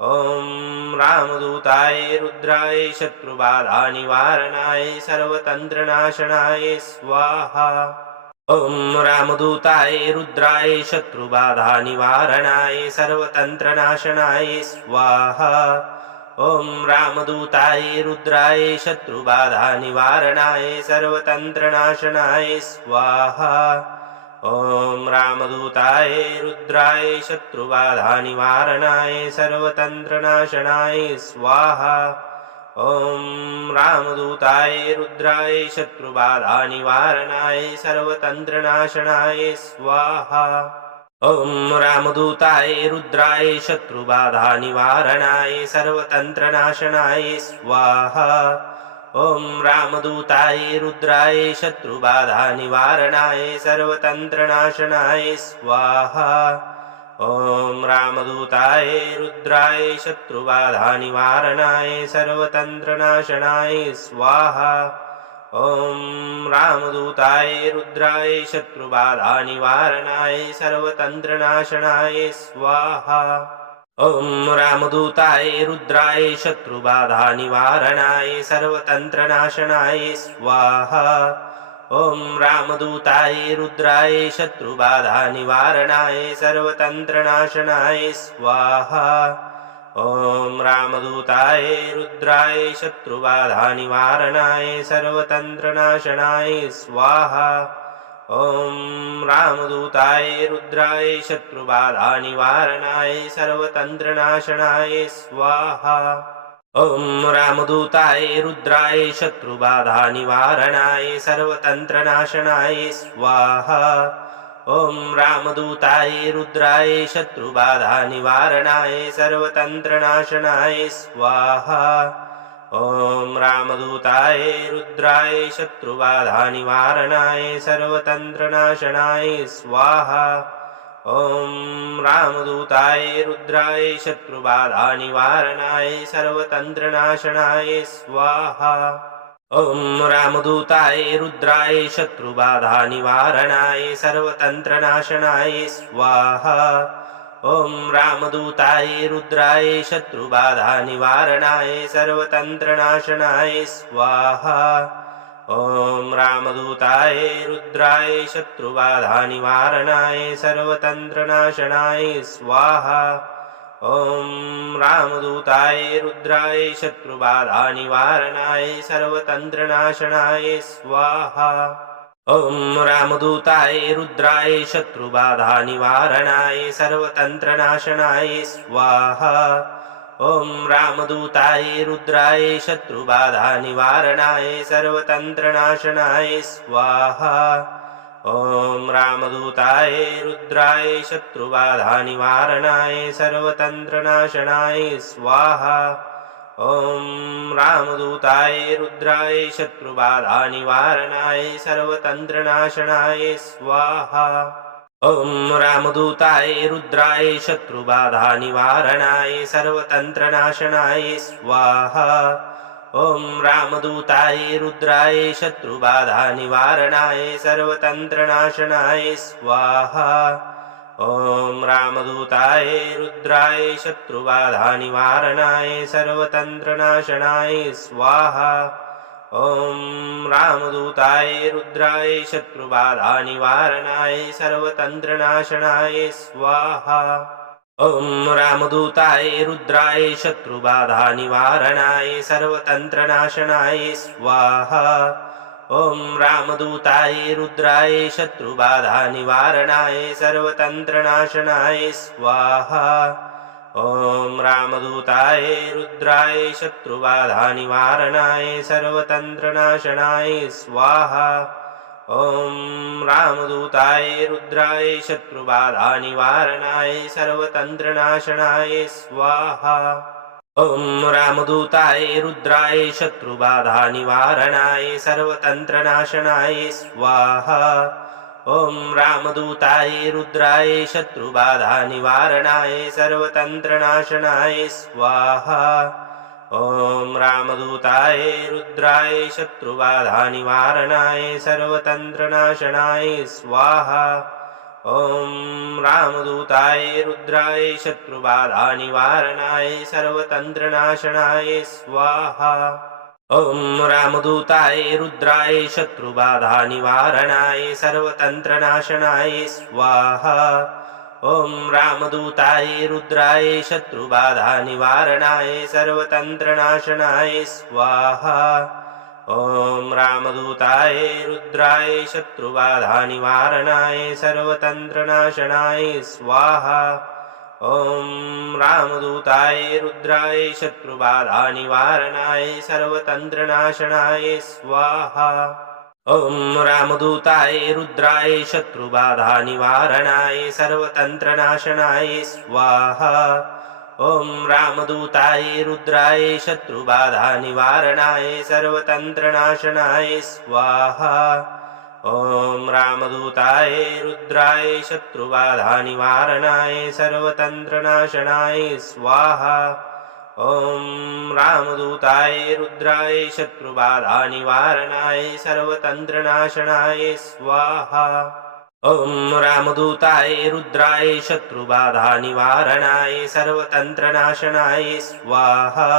ॐ रामदूताय रुद्राय शत्रुबाधानिवारणाय सर्वतन्त्रनाशनाय स्वाहा। ॐ रामदूताय रुद्राय शत्रुबाधानिवारणाय सर्वतन्त्रनाशनाय स्वाहा। ॐ रामदूताय रुद्राय शत्रुबाधानिवारणाय सर्वतन्त्रनाशनाय स्वाहा। ॐ रामदूताय रुद्राय शत्रुबाधानिवारणाय सर्वतन्त्रनाशनाय स्वाहा। ॐ रामदूताय रुद्राय शत्रुबाधानिवारणाय सर्वतन्त्रनाशनाय स्वाहा। ॐ रामदूताय रुद्राय शत्रुबाधानिवारणाय सर्वतन्त्रनाशनाय स्वाहा। ॐ रामदूताय रुद्राय शत्रुबाधानिवारणाय सर्वतन्त्रनाशनाय स्वाहा। ॐ रामदूताय रुद्राय शत्रुबाधानिवारणाय सर्वतन्त्रनाशनाय स्वाहा। ॐ रामदूताय रुद्राय शत्रुबाधानिवारणाय सर्वतन्त्रनाशनाय स्वाहा। ॐ रामदूताय रुद्राय शत्रुबाधानिवारणाय सर्वतन्त्रनाशनाय स्वाहा। ॐ रामदूताय रुद्राय शत्रुबाधानिवारणाय सर्वतन्त्रनाशनाय स्वाहा। ॐ रामदूताय रुद्राय शत्रुबाधानिवारणाय सर्वतन्त्रनाशनाय स्वाहा। ॐ रामदूताय रुद्राय शत्रुबाधानिवारणाय सर्वतन्त्रनाशनाय स्वाहा। ॐ रामदूताय रुद्राय शत्रुबाधानिवारणाय सर्वतन्त्रनाशनाय स्वाहा। ॐ रामदूताय रुद्राय शत्रुबाधानिवारणाय सर्वतन्त्रनाशनाय स्वाहा। ॐ रामदूताय रुद्राय शत्रुबाधानिवारणाय सर्वतन्त्रनाशनाय स्वाहा। ॐ रामदूताय रुद्राय शत्रुबाधानिवारणाय सर्वतन्त्रनाशनाय स्वाहा। ॐ रामदूताय रुद्राय शत्रुबाधानिवारणाय सर्वतन्त्रनाशनाय स्वाहा। ॐ रामदूताय रुद्राय शत्रुबाधानिवारणाय सर्वतन्त्रनाशनाय स्वाहा। ॐ रामदूताय रुद्राय शत्रुबाधानिवारणाय सर्वतन्त्रनाशनाय स्वाहा। ॐ रामदूताय रुद्राय शत्रुबाधानिवारणाय सर्वतन्त्रनाशनाय स्वाहा। ॐ रामदूताय रुद्राय शत्रुबाधानिवारणाय सर्वतन्त्रनाशनाय स्वाहा। ॐ रामदूताय रुद्राय शत्रुबाधानिवारणाय सर्वतन्त्रनाशनाय स्वाहा। ॐ रामदूताय रुद्राय शत्रुबाधानिवारणाय सर्वतन्त्रनाशनाय स्वाहा। ॐ रामदूताय रुद्राय शत्रुबाधानिवारणाय सर्वतन्त्रनाशनाय स्वाहा। ॐ रामदूताय रुद्राय शत्रुबाधानिवारणाय सर्वतन्त्रनाशनाय स्वाहा। ॐ रामदूताय रुद्राय शत्रुबाधानिवारणाय सर्वतन्त्रनाशनाय स्वाहा। ॐ रामदूताय रुद्राय शत्रुबाधानिवारणाय सर्वतन्त्रनाशनाय स्वाहा। ॐ रामदूताय रुद्राय शत्रुबाधानिवारणाय सर्वतन्त्रनाशनाय स्वाहा। ॐ रामदूताय रुद्राय शत्रुबाधानिवारणाय सर्वतन्त्रनाशनाय स्वाहा। ॐ रामदूताय रुद्राय शत्रुबाधानिवारणाय सर्वतन्त्रनाशनाय स्वाहा। ॐ रामदूताय रुद्राय शत्रुबाधानिवारणाय सर्वतन्त्रनाशनाय स्वाहा। ॐ रामदूताय रुद्राय शत्रुबाधानिवारणाय सर्वतन्त्रनाशनाय स्वाहा। ॐ रामदूताय रुद्राय शत्रुबाधानिवारणाय सर्वतन्त्रनाशनाय स्वाहा। ॐ रामदूताय रुद्राय शत्रुबाधानिवारणाय सर्वतन्त्रनाशनाय स्वाहा। ॐ रामदूताय रुद्राय शत्रुबाधानिवारणाय सर्वतन्त्रनाशनाय स्वाहा। ॐ रामदूताय रुद्राय शत्रुबाधानिवारणाय सर्वतन्त्रनाशनाय स्वाहा। ॐ रामदूताय रुद्राय शत्रुबाधानिवारणाय सर्वतन्त्रनाशनाय स्वाहा। ॐ रामदूताय रुद्राय शत्रुबाधानिवारणाय सर्वतन्त्रनाशनाय स्वाहा। ॐ रामदूताय रुद्राय शत्रुबाधानिवारणाय सर्वतन्त्रनाशनाय स्वाहा। ॐ रामदूताय रुद्राय शत्रुबाधानिवारणाय सर्वतन्त्रनाशनाय स्वाहा। ॐ रामदूताय रुद्राय शत्रुबाधानिवारणाय सर्वतन्त्रनाशनाय स्वाहा। ॐ रामदूताय रुद्राय शत्रुबाधानिवारणाय सर्वतन्त्रनाशनाय स्वाहा। ॐ रामदूताय रुद्राय शत्रुबाधानिवारणाय सर्वतन्त्रनाशनाय स्वाहा। ॐ रामदूताय रुद्राय शत्रुबाधानिवारणाय सर्वतन्त्रनाशनाय स्वाहा। ॐ रामदूताय रुद्राय शत्रुबाधानिवारणाय सर्वतन्त्रनाशनाय स्वाहा।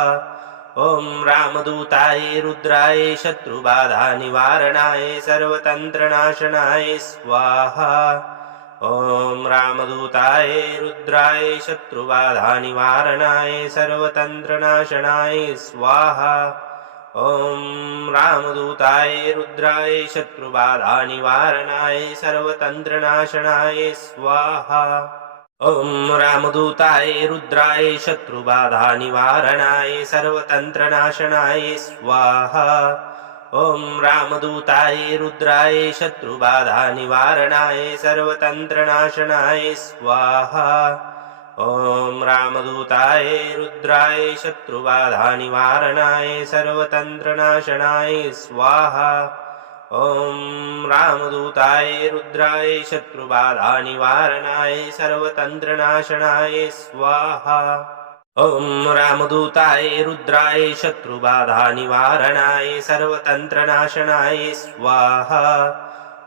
ॐ रामदूताय रुद्राय शत्रुबाधानिवारणाय सर्वतन्त्रनाशनाय स्वाहा। ॐ रामदूताय रुद्राय शत्रुबाधानिवारणाय सर्वतन्त्रनाशनाय स्वाहा। ॐ रामदूताय रुद्राय शत्रुबाधानिवारणाय सर्वतन्त्रनाशनाय स्वाहा। ॐ रामदूताय रुद्राय शत्रुबाधानिवारणाय सर्वतन्त्रनाशनाय स्वाहा। ॐ रामदूताय रुद्राय शत्रुबाधानिवारणाय सर्वतन्त्रनाशनाय स्वाहा। ॐ रामदूताय रुद्राय शत्रुबाधानिवारणाय सर्वतन्त्रनाशनाय स्वाहा। ॐ रामदूताय रुद्राय शत्रुबाधानिवारणाय सर्वतन्त्रनाशनाय स्वाहा। ॐ रामदूताय रुद्राय शत्रुबाधानिवारणाय सर्वतन्त्रनाशनाय स्वाहा।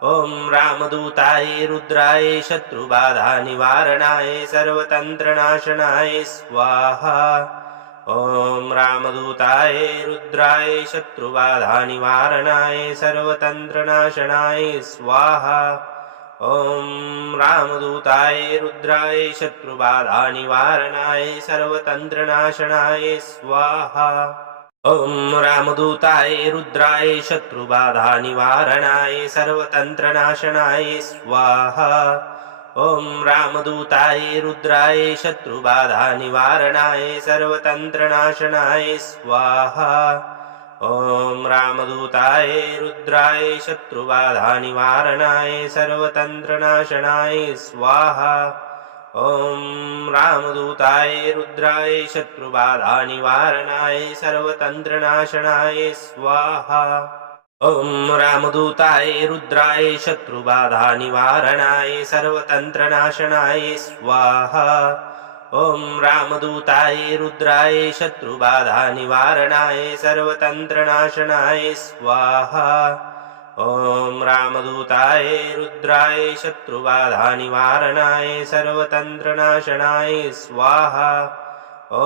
ॐ रामदूताय रुद्राय शत्रुबाधानिवारणाय सर्वतन्त्रनाशनाय स्वाहा। ॐ रामदूताय रुद्राय शत्रुबाधानिवारणाय सर्वतन्त्रनाशनाय स्वाहा। ॐ रामदूताय रुद्राय शत्रुबाधानिवारणाय सर्वतन्त्रनाशनाय स्वाहा। ॐ रामदूताय रुद्राय शत्रुबाधानिवारणाय सर्वतन्त्रनाशनाय स्वाहा। ॐ रामदूताय रुद्राय शत्रुबाधानिवारणाय सर्वतन्त्रनाशनाय स्वाहा। ॐ रामदूताय रुद्राय शत्रुबाधानिवारणाय सर्वतन्त्रनाशनाय स्वाहा। ॐ रामदूताय रुद्राय शत्रुबाधानिवारणाय सर्वतन्त्रनाशनाय स्वाहा। ॐ रामदूताय रुद्राय शत्रुबाधानिवारणाय सर्वतन्त्रनाशनाय स्वाहा। ॐ रामदूताय रुद्राय शत्रुबाधानिवारणाय सर्वतन्त्रनाशनाय स्वाहा। ॐ रामदूताय रुद्राय शत्रुबाधानिवारणाय सर्वतन्त्रनाशनाय स्वाहा। ॐ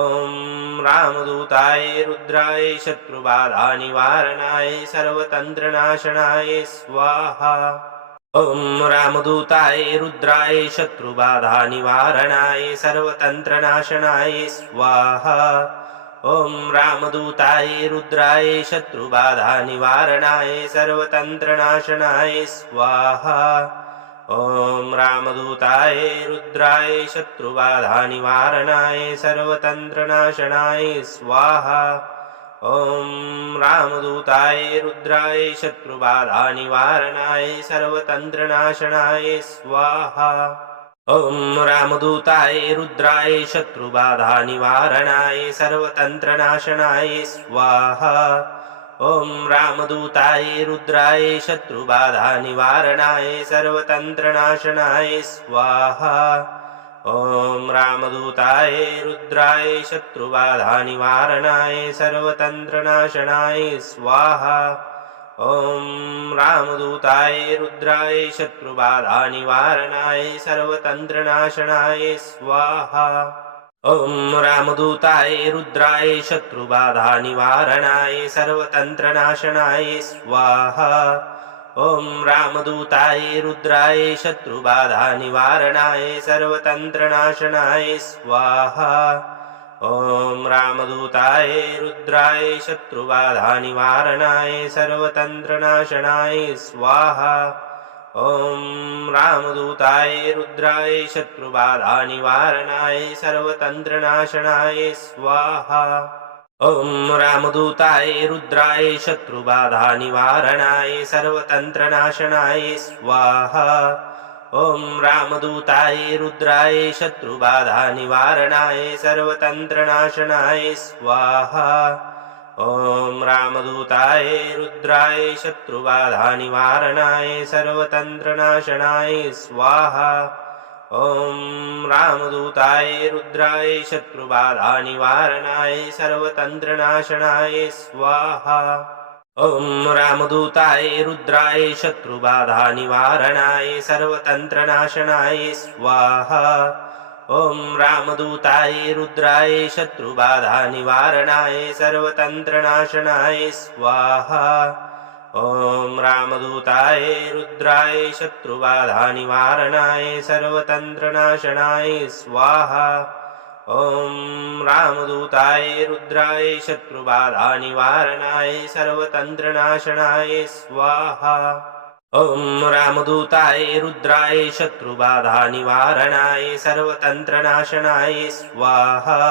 रामदूताय रुद्राय शत्रुबाधानिवारणाय सर्वतन्त्रनाशनाय स्वाहा। ॐ रामदूताय रुद्राय शत्रुबाधानिवारणाय सर्वतन्त्रनाशनाय स्वाहा। ॐ रामदूताय रुद्राय शत्रुबाधानिवारणाय सर्वतन्त्रनाशनाय स्वाहा। ॐ रामदूताय रुद्राय शत्रुबाधानिवारणाय सर्वतन्त्रनाशनाय स्वाहा। ॐ रामदूताय रुद्राय शत्रुबाधानिवारणाय सर्वतन्त्रनाशनाय स्वाहा। ॐ रामदूताय रुद्राय शत्रुबाधानिवारणाय सर्वतन्त्रनाशनाय स्वाहा। ॐ रामदूताय रुद्राय शत्रुबाधानिवारणाय सर्वतन्त्रनाशनाय स्वाहा। ॐ रामदूताय रुद्राय शत्रुबाधानिवारणाय सर्वतन्त्रनाशनाय स्वाहा। ॐ रामदूताय रुद्राय शत्रुबाधानिवारणाय सर्वतन्त्रनाशनाय स्वाहा। ॐ रामदूताय रुद्राय शत्रुबाधानिवारणाय सर्वतन्त्रनाशनाय स्वाहा। ॐ रामदूताय रुद्राय शत्रुबाधानिवारणाय सर्वतन्त्रनाशनाय स्वाहा। ॐ रामदूताय रुद्राय शत्रुबाधानिवारणाय सर्वतन्त्रनाशनाय स्वाहा। ॐ रामदूताय रुद्राय शत्रुबाधानिवारणाय सर्वतन्त्रनाशनाय स्वाहा। ॐ रामदूताय रुद्राय शत्रुबाधानिवारणाय सर्वतन्त्रनाशनाय स्वाहा। ॐ रामदूताय रुद्राय शत्रुबाधानिवारणाय सर्वतन्त्रनाशनाय स्वाहा। ॐ रामदूताय रुद्राय शत्रुबाधानिवारणाय सर्वतन्त्रनाशनाय स्वाहा। ॐ रामदूताय रुद्राय शत्रुबाधानिवारणाय सर्वतन्त्रनाशनाय स्वाहा। ॐ रामदूताय रुद्राय शत्रुबाधानिवारणाय सर्वतन्त्रनाशनाय स्वाहा। ॐ रामदूताय रुद्राय शत्रुबाधानिवारणाय सर्वतन्त्रनाशनाय स्वाहा। ॐ रामदूताय रुद्राय शत्रुबाधानिवारणाय सर्वतन्त्रनाशनाय स्वाहा। ॐ रामदूताय रुद्राय शत्रुबाधानिवारणाय सर्वतन्त्रनाशनाय स्वाहा। ॐ रामदूताय रुद्राय शत्रुबाधानिवारणाय सर्वतन्त्रनाशनाय स्वाहा।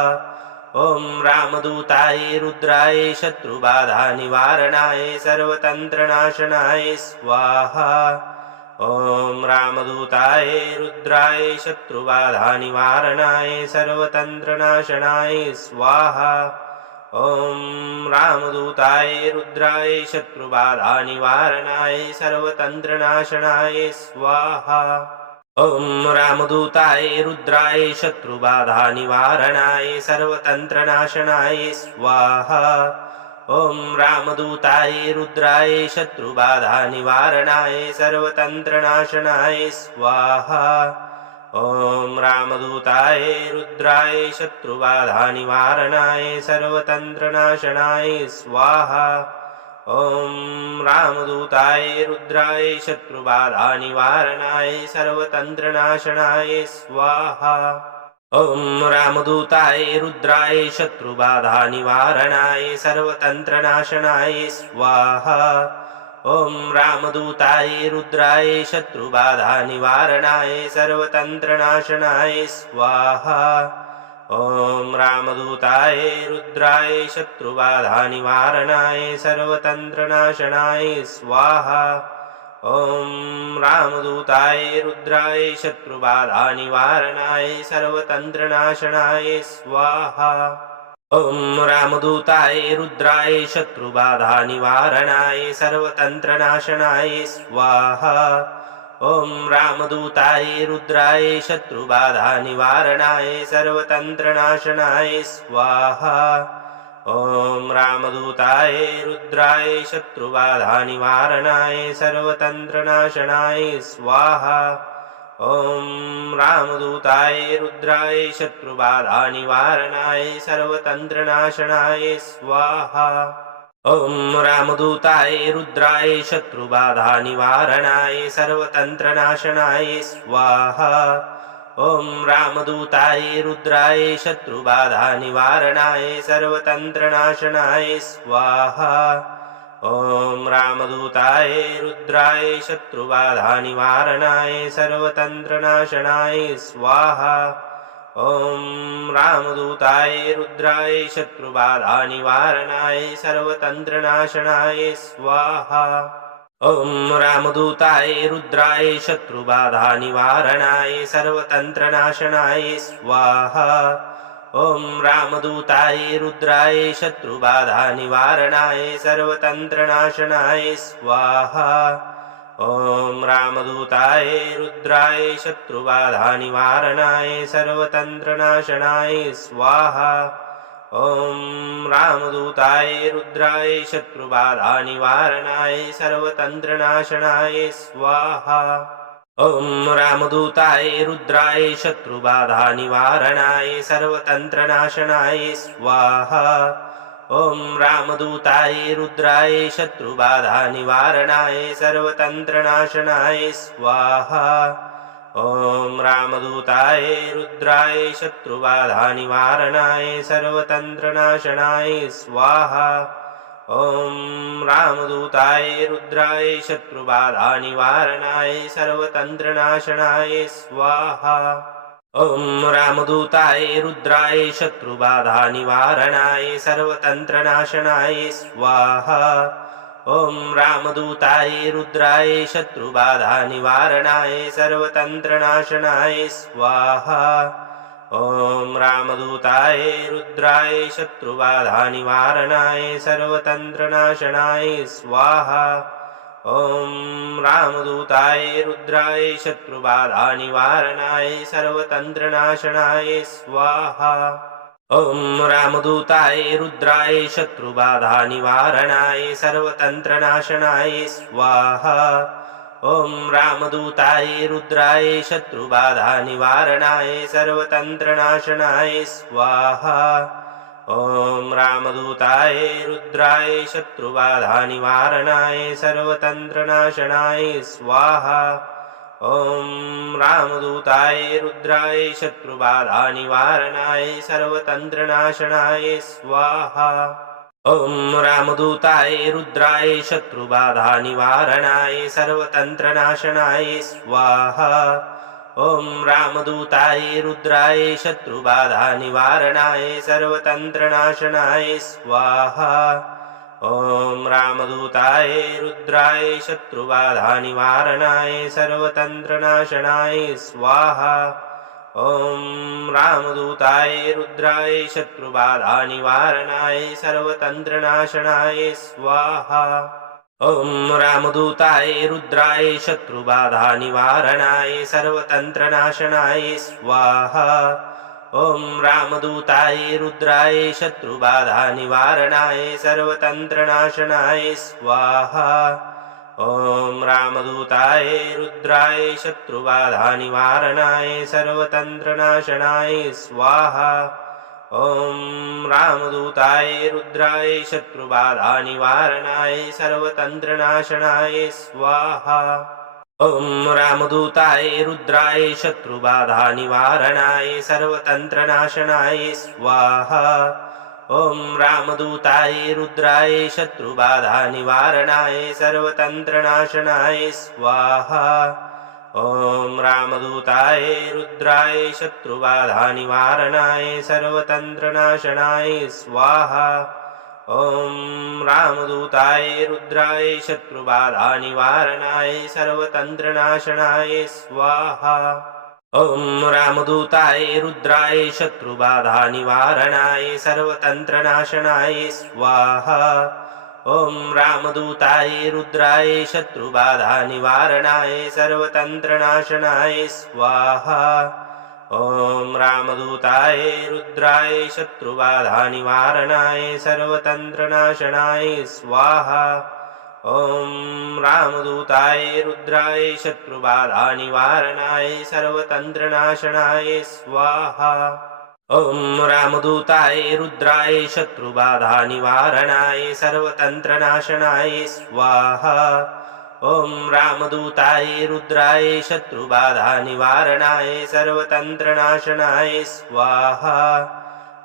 ॐ रामदूताय रुद्राय शत्रुबाधानिवारणाय सर्वतन्त्रनाशनाय स्वाहा। ॐ रामदूताय रुद्राय शत्रुबाधानिवारणाय सर्वतन्त्रनाशनाय स्वाहा। ॐ रामदूताय रुद्राय शत्रुबाधानिवारणाय सर्वतन्त्रनाशनाय स्वाहा। ॐ रामदूताय रुद्राय शत्रुबाधानिवारणाय सर्वतन्त्रनाशनाय स्वाहा। ॐ रामदूताय रुद्राय शत्रुबाधानिवारणाय सर्वतन्त्रनाशनाय स्वाहा। ॐ रामदूताय रुद्राय शत्रुबाधानिवारणाय सर्वतन्त्रनाशनाय स्वाहा। ॐ रामदूताय रुद्राय शत्रुबाधानिवारणाय सर्वतन्त्रनाशनाय स्वाहा। ॐ रामदूताय रुद्राय शत्रुबाधानिवारणाय सर्वतन्त्रनाशनाय स्वाहा। ॐ रामदूताय रुद्राय शत्रुबाधानिवारणाय सर्वतन्त्रनाशनाय स्वाहा। ॐ रामदूताय रुद्राय शत्रुबाधानिवारणाय सर्वतन्त्रनाशनाय स्वाहा। ॐ रामदूताय रुद्राय शत्रुबाधानिवारणाय सर्वतन्त्रनाशनाय स्वाहा। ॐ रामदूताय रुद्राय शत्रुबाधानिवारणाय सर्वतन्त्रनाशनाय स्वाहा। ॐ रामदूताय रुद्राय शत्रुबाधानिवारणाय सर्वतन्त्रनाशनाय स्वाहा। ॐ रामदूताय रुद्राय शत्रुबाधानिवारणाय सर्वतन्त्रनाशनाय स्वाहा। ॐ रामदूताय रुद्राय शत्रुबाधानिवारणाय सर्वतन्त्रनाशनाय स्वाहा। ॐ रामदूताय रुद्राय शत्रुबाधानिवारणाय सर्वतन्त्रनाशनाय स्वाहा। ॐ रामदूताय रुद्राय शत्रुबाधानिवारणाय सर्वतन्त्रनाशनाय स्वाहा। ॐ रामदूताय रुद्राय शत्रुबाधानिवारणाय सर्वतन्त्रनाशनाय स्वाहा। ॐ रामदूताय रुद्राय शत्रुबाधानिवारणाय सर्वतन्त्रनाशनाय स्वाहा। ॐ रामदूताय रुद्राय शत्रुबाधानिवारणाय सर्वतन्त्रनाशनाय स्वाहा। ॐ रामदूताय रुद्राय शत्रुबाधानिवारणाय सर्वतन्त्रनाशनाय स्वाहा। ॐ रामदूताय रुद्राय शत्रुबाधानिवारणाय सर्वतन्त्रनाशनाय स्वाहा। ॐ रामदूताय रुद्राय शत्रुबाधानिवारणाय सर्वतन्त्रनाशनाय स्वाहा। ॐ रामदूताय रुद्राय शत्रुबाधानिवारणाय सर्वतन्त्रनाशनाय स्वाहा। ॐ रामदूताय रुद्राय शत्रुबाधानिवारणाय सर्वतन्त्रनाशनाय स्वाहा। ॐ रामदूताय रुद्राय शत्रुबाधानिवारणाय सर्वतन्त्रनाशनाय स्वाहा। ॐ रामदूताय रुद्राय शत्रुबाधानिवारणाय सर्वतन्त्रनाशनाय स्वाहा। ॐ रामदूताय रुद्राय शत्रुबाधानिवारणाय सर्वतन्त्रनाशनाय स्वाहा। ॐ रामदूताय रुद्राय शत्रुबाधानिवारणाय सर्वतन्त्रनाशनाय स्वाहा। ॐ रामदूताय रुद्राय शत्रुबाधानिवारणाय सर्वतन्त्रनाशनाय स्वाहा। ॐ रामदूताय रुद्राय शत्रुबाधानिवारणाय सर्वतन्त्रनाशनाय स्वाहा। ॐ रामदूताय रुद्राय शत्रुबाधानिवारणाय सर्वतन्त्रनाशनाय स्वाहा। ॐ रामदूताय रुद्राय शत्रुबाधानिवारणाय सर्वतन्त्रनाशनाय स्वाहा। ॐ रामदूताय रुद्राय शत्रुबाधानिवारणाय सर्वतन्त्रनाशनाय स्वाहा। ॐ रामदूताय रुद्राय शत्रुबाधानिवारणाय सर्वतन्त्रनाशनाय स्वाहा। ॐ रामदूताय रुद्राय शत्रुबाधानिवारणाय सर्वतन्त्रनाशनाय स्वाहा। ॐ रामदूताय रुद्राय शत्रुबाधानिवारणाय सर्वतन्त्रनाशनाय स्वाहा। ॐ रामदूताय रुद्राय शत्रुबाधानिवारणाय सर्वतन्त्रनाशनाय स्वाहा। ॐ रामदूताय रुद्राय शत्रुबाधानिवारणाय सर्वतन्त्रनाशनाय स्वाहा। ॐ रामदूताय रुद्राय शत्रुबाधानिवारणाय सर्वतन्त्रनाशनाय स्वाहा। ॐ रामदूताय रुद्राय शत्रुबाधानिवारणाय सर्वतन्त्रनाशनाय स्वाहा। ॐ रामदूताय रुद्राय शत्रुबाधानिवारणाय सर्वतन्त्रनाशनाय स्वाहा। ॐ रामदूताय रुद्राय शत्रुबाधानिवारणाय सर्वतन्त्रनाशनाय स्वाहा। ॐ रामदूताय रुद्राय शत्रुबाधानिवारणाय सर्वतन्त्रनाशनाय स्वाहा। ॐ रामदूताय रुद्राय शत्रुबाधानिवारणाय सर्वतन्त्रनाशनाय स्वाहा। ॐ रामदूताय रुद्राय शत्रुबाधानिवारणाय सर्वतन्त्रनाशनाय स्वाहा। ॐ रामदूताय रुद्राय शत्रुबाधानिवारणाय सर्वतन्त्रनाशनाय स्वाहा। ॐ रामदूताय रुद्राय शत्रुबाधानिवारणाय सर्वतन्त्रनाशनाय स्वाहा। ॐ रामदूताय रुद्राय शत्रुबाधानिवारणाय सर्वतन्त्रनाशनाय स्वाहा। ॐ रामदूताय रुद्राय शत्रुबाधानिवारणाय सर्वतन्त्रनाशनाय स्वाहा। ॐ रामदूताय रुद्राय शत्रुबाधानिवारणाय सर्वतन्त्रनाशनाय स्वाहा। ॐ रामदूताय रुद्राय शत्रुबाधानिवारणाय सर्वतन्त्रनाशनाय स्वाहा। ॐ रामदूताय रुद्राय शत्रुबाधानिवारणाय सर्वतन्त्रनाशनाय स्वाहा।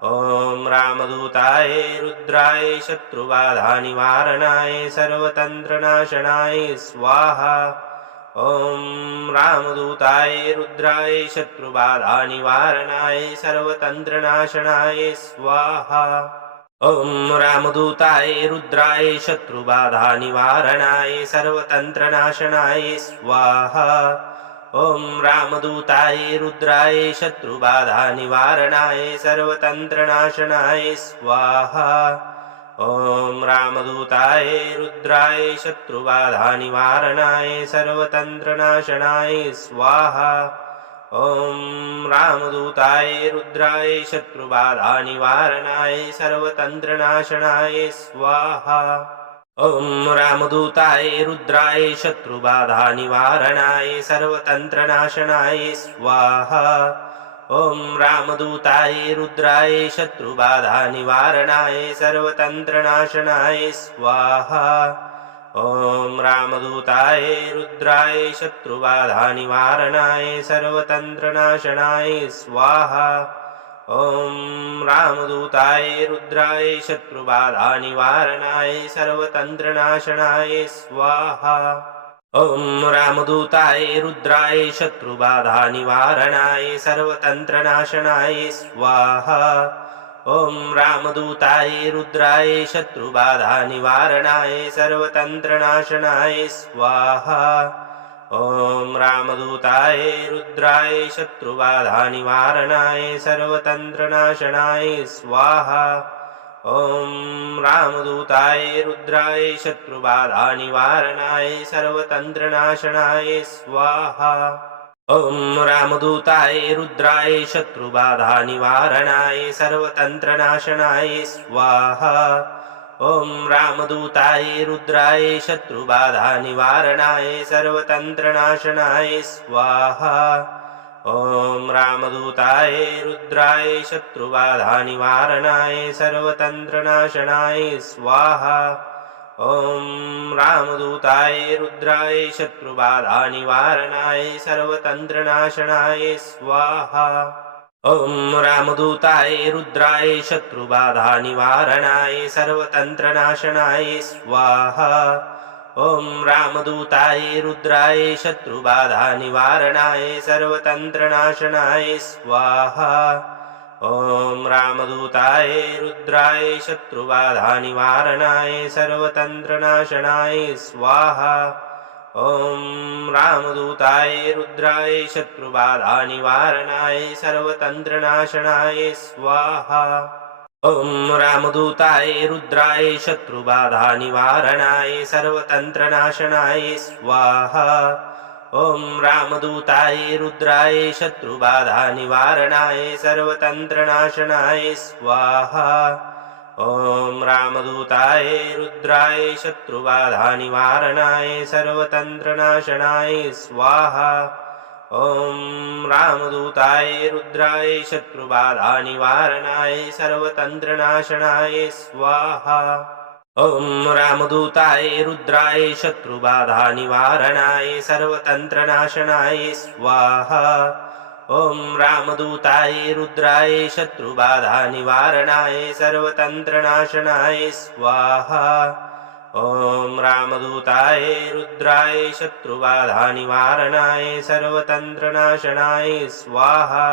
ॐ रामदूताय रुद्राय शत्रुबाधानिवारणाय सर्वतन्त्रनाशनाय स्वाहा। ॐ रामदूताय रुद्राय शत्रुबाधानिवारणाय सर्वतन्त्रनाशनाय स्वाहा। ॐ रामदूताय रुद्राय शत्रुबाधानिवारणाय सर्वतन्त्रनाशनाय स्वाहा। ॐ रामदूताय रुद्राय शत्रुबाधानिवारणाय सर्वतन्त्रनाशनाय स्वाहा। ॐ रामदूताय रुद्राय शत्रुबाधानिवारणाय सर्वतन्त्रनाशनाय स्वाहा। ॐ रामदूताय रुद्राय शत्रुबाधानिवारणाय सर्वतन्त्रनाशनाय स्वाहा। ॐ रामदूताय रुद्राय शत्रुबाधानिवारणाय सर्वतन्त्रनाशनाय स्वाहा। ॐ रामदूताय रुद्राय शत्रुबाधानिवारणाय सर्वतन्त्रनाशनाय स्वाहा। ॐ रामदूताय रुद्राय शत्रुबाधानिवारणाय सर्वतन्त्रनाशनाय स्वाहा। ॐ रामदूताय रुद्राय शत्रुबाधानिवारणाय सर्वतन्त्रनाशनाय स्वाहा। ॐ रामदूताय रुद्राय शत्रुबाधानिवारणाय सर्वतन्त्रनाशनाय स्वाहा। ॐ रामदूताय रुद्राय शत्रुबाधानिवारणाय सर्वतन्त्रनाशनाय स्वाहा। ॐ रामदूताय रुद्राय शत्रुबाधानिवारणाय सर्वतन्त्रनाशनाय स्वाहा। ॐ रामदूताय रुद्राय शत्रुबाधानिवारणाय सर्वतन्त्रनाशनाय स्वाहा। ॐ रामदूताय रुद्राय शत्रुबाधानिवारणाय सर्वतन्त्रनाशनाय स्वाहा। ॐ रामदूताय रुद्राय शत्रुबाधानिवारणाय सर्वतन्त्रनाशनाय स्वाहा। ॐ रामदूताय रुद्राय शत्रुबाधानिवारणाय सर्वतन्त्रनाशनाय स्वाहा। ॐ रामदूताय रुद्राय शत्रुबाधानिवारणाय सर्वतन्त्रनाशनाय स्वाहा। ॐ रामदूताय रुद्राय शत्रुबाधानिवारणाय सर्वतन्त्रनाशनाय स्वाहा। ॐ रामदूताय रुद्राय शत्रुबाधानिवारणाय सर्वतन्त्रनाशनाय स्वाहा। ॐ रामदूताय रुद्राय शत्रुबाधानिवारणाय सर्वतन्त्रनाशनाय स्वाहा। ॐ रामदूताय रुद्राय शत्रुबाधानिवारणाय सर्वतन्त्रनाशनाय स्वाहा। ॐ रामदूताय रुद्राय शत्रुबाधानिवारणाय सर्वतन्त्रनाशनाय स्वाहा। ॐ रामदूताय रुद्राय शत्रुबाधानिवारणाय सर्वतन्त्रनाशनाय स्वाहा। ॐ रामदूताय रुद्राय शत्रुबाधानिवारणाय सर्वतन्त्रनाशनाय स्वाहा। ॐ रामदूताय रुद्राय शत्रुबाधानिवारणाय सर्वतन्त्रनाशनाय स्वाहा। ॐ रामदूताय रुद्राय शत्रुबाधानिवारणाय सर्वतन्त्रनाशनाय स्वाहा। ॐ रामदूताय रुद्राय शत्रुबाधानिवारणाय सर्वतन्त्रनाशनाय स्वाहा। ॐ रामदूताय रुद्राय शत्रुबाधानिवारणाय सर्वतन्त्रनाशनाय स्वाहा।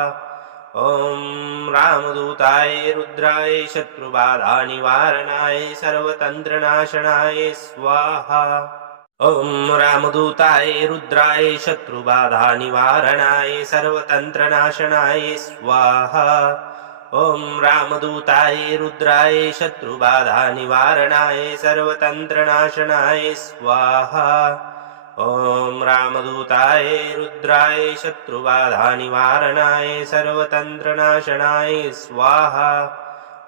ॐ रामदूताय रुद्राय शत्रुबाधानिवारणाय सर्वतन्त्रनाशनाय स्वाहा। ॐ रामदूताय रुद्राय शत्रुबाधानिवारणाय सर्वतन्त्रनाशनाय स्वाहा। ॐ रामदूताय रुद्राय शत्रुबाधानिवारणाय सर्वतन्त्रनाशनाय स्वाहा। ॐ रामदूताय रुद्राय शत्रुबाधानिवारणाय सर्वतन्त्रनाशनाय स्वाहा।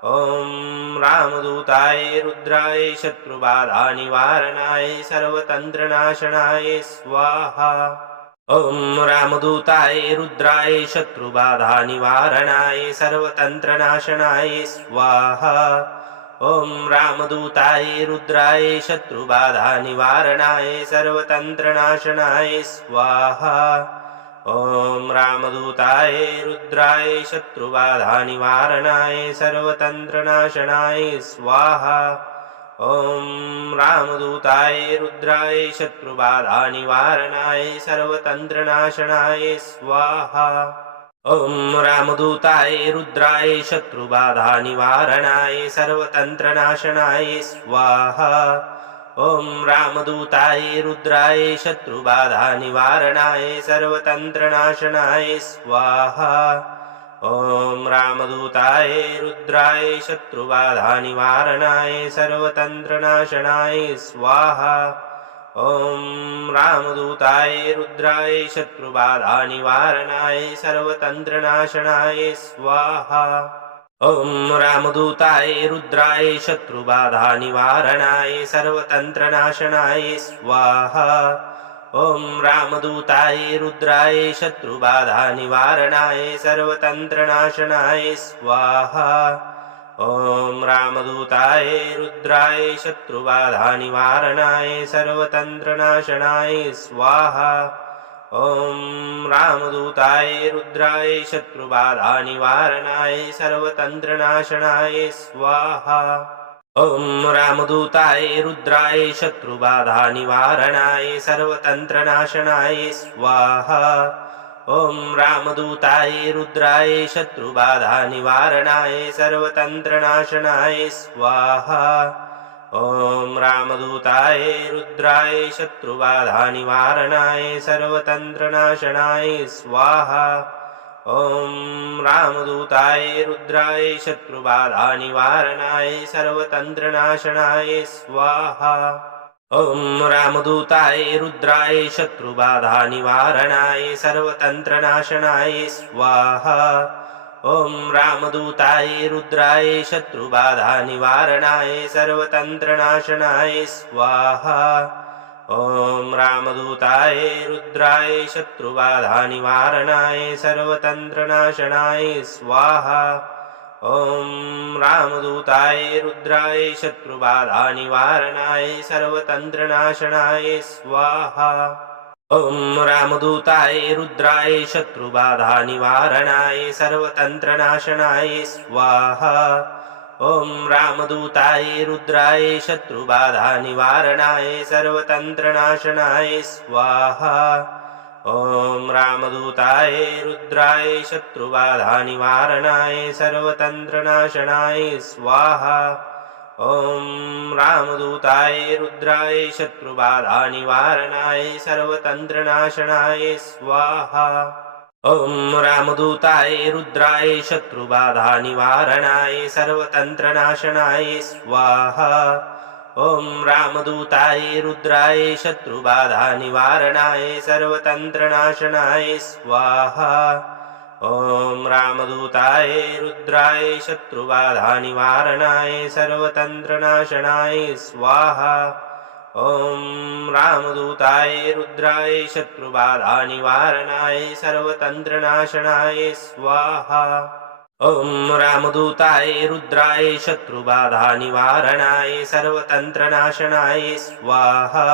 ॐ रामदूताय रुद्राय शत्रुबाधानिवारणाय सर्वतन्त्रनाशनाय स्वाहा। ॐ रामदूताय रुद्राय शत्रुबाधानिवारणाय सर्वतन्त्रनाशनाय स्वाहा। ॐ रामदूताय रुद्राय शत्रुबाधानिवारणाय सर्वतन्त्रनाशनाय स्वाहा। ॐ रामदूताय रुद्राय शत्रुबाधानिवारणाय सर्वतन्त्रनाशनाय स्वाहा। ॐ रामदूताय रुद्राय शत्रुबाधानिवारणाय सर्वतन्त्रनाशनाय स्वाहा। ॐ रामदूताय रुद्राय शत्रुबाधानिवारणाय सर्वतन्त्रनाशनाय स्वाहा। ॐ रामदूताय रुद्राय शत्रुबाधानिवारणाय सर्वतन्त्रनाशनाय स्वाहा। ॐ रामदूताय रुद्राय शत्रुबाधानिवारणाय सर्वतन्त्रनाशनाय स्वाहा। ॐ रामदूताय रुद्राय शत्रुबाधानिवारणाय सर्वतन्त्रनाशनाय स्वाहा। ॐ रामदूताय रुद्राय शत्रुबाधानिवारणाय सर्वतन्त्रनाशनाय स्वाहा। ॐ रामदूताय रुद्राय शत्रुबाधानिवारणाय सर्वतन्त्रनाशनाय स्वाहा। ॐ रामदूताय रुद्राय शत्रुबाधानिवारणाय सर्वतन्त्रनाशनाय स्वाहा। ॐ रामदूताय रुद्राय शत्रुबाधानिवारणाय सर्वतन्त्रनाशनाय स्वाहा। ॐ रामदूताय रुद्राय शत्रुबाधानिवारणाय सर्वतन्त्रनाशनाय स्वाहा। ॐ रामदूताय रुद्राय शत्रुबाधानिवारणाय सर्वतन्त्रनाशनाय स्वाहा। ॐ रामदूताय रुद्राय शत्रुबाधानिवारणाय सर्वतन्त्रनाशनाय स्वाहा। ॐ रामदूताय रुद्राय शत्रुबाधानिवारणाय सर्वतन्त्रनाशनाय स्वाहा। ॐ रामदूताय रुद्राय शत्रुबाधानिवारणाय सर्वतन्त्रनाशनाय स्वाहा। ॐ रामदूताय रुद्राय शत्रुबाधानिवारणाय सर्वतन्त्रनाशनाय स्वाहा। ॐ रामदूताय रुद्राय शत्रुबाधानिवारणाय सर्वतन्त्रनाशनाय स्वाहा। ॐ रामदूताय रुद्राय शत्रुबाधानिवारणाय सर्वतन्त्रनाशनाय स्वाहा। ॐ रामदूताय रुद्राय शत्रुबाधानिवारणाय सर्वतन्त्रनाशनाय स्वाहा। ॐ रामदूताय रुद्राय शत्रुबाधानिवारणाय सर्वतन्त्रनाशनाय स्वाहा। ॐ रामदूताय रुद्राय शत्रुबाधानिवारणाय सर्वतन्त्रनाशनाय स्वाहा। ॐ रामदूताय रुद्राय शत्रुबाधानिवारणाय सर्वतन्त्रनाशनाय स्वाहा। ॐ रामदूताय रुद्राय शत्रुबाधानिवारणाय सर्वतन्त्रनाशनाय स्वाहा। ॐ रामदूताय रुद्राय शत्रुबाधानिवारणाय सर्वतन्त्रनाशनाय स्वाहा। ॐ रामदूताय रुद्राय शत्रुबाधानिवारणाय सर्वतन्त्रनाशनाय स्वाहा। ॐ रामदूताय रुद्राय शत्रुबाधानिवारणाय सर्वतन्त्रनाशनाय स्वाहा। ॐ रामदूताय रुद्राय शत्रुबाधानिवारणाय सर्वतन्त्रनाशनाय स्वाहा।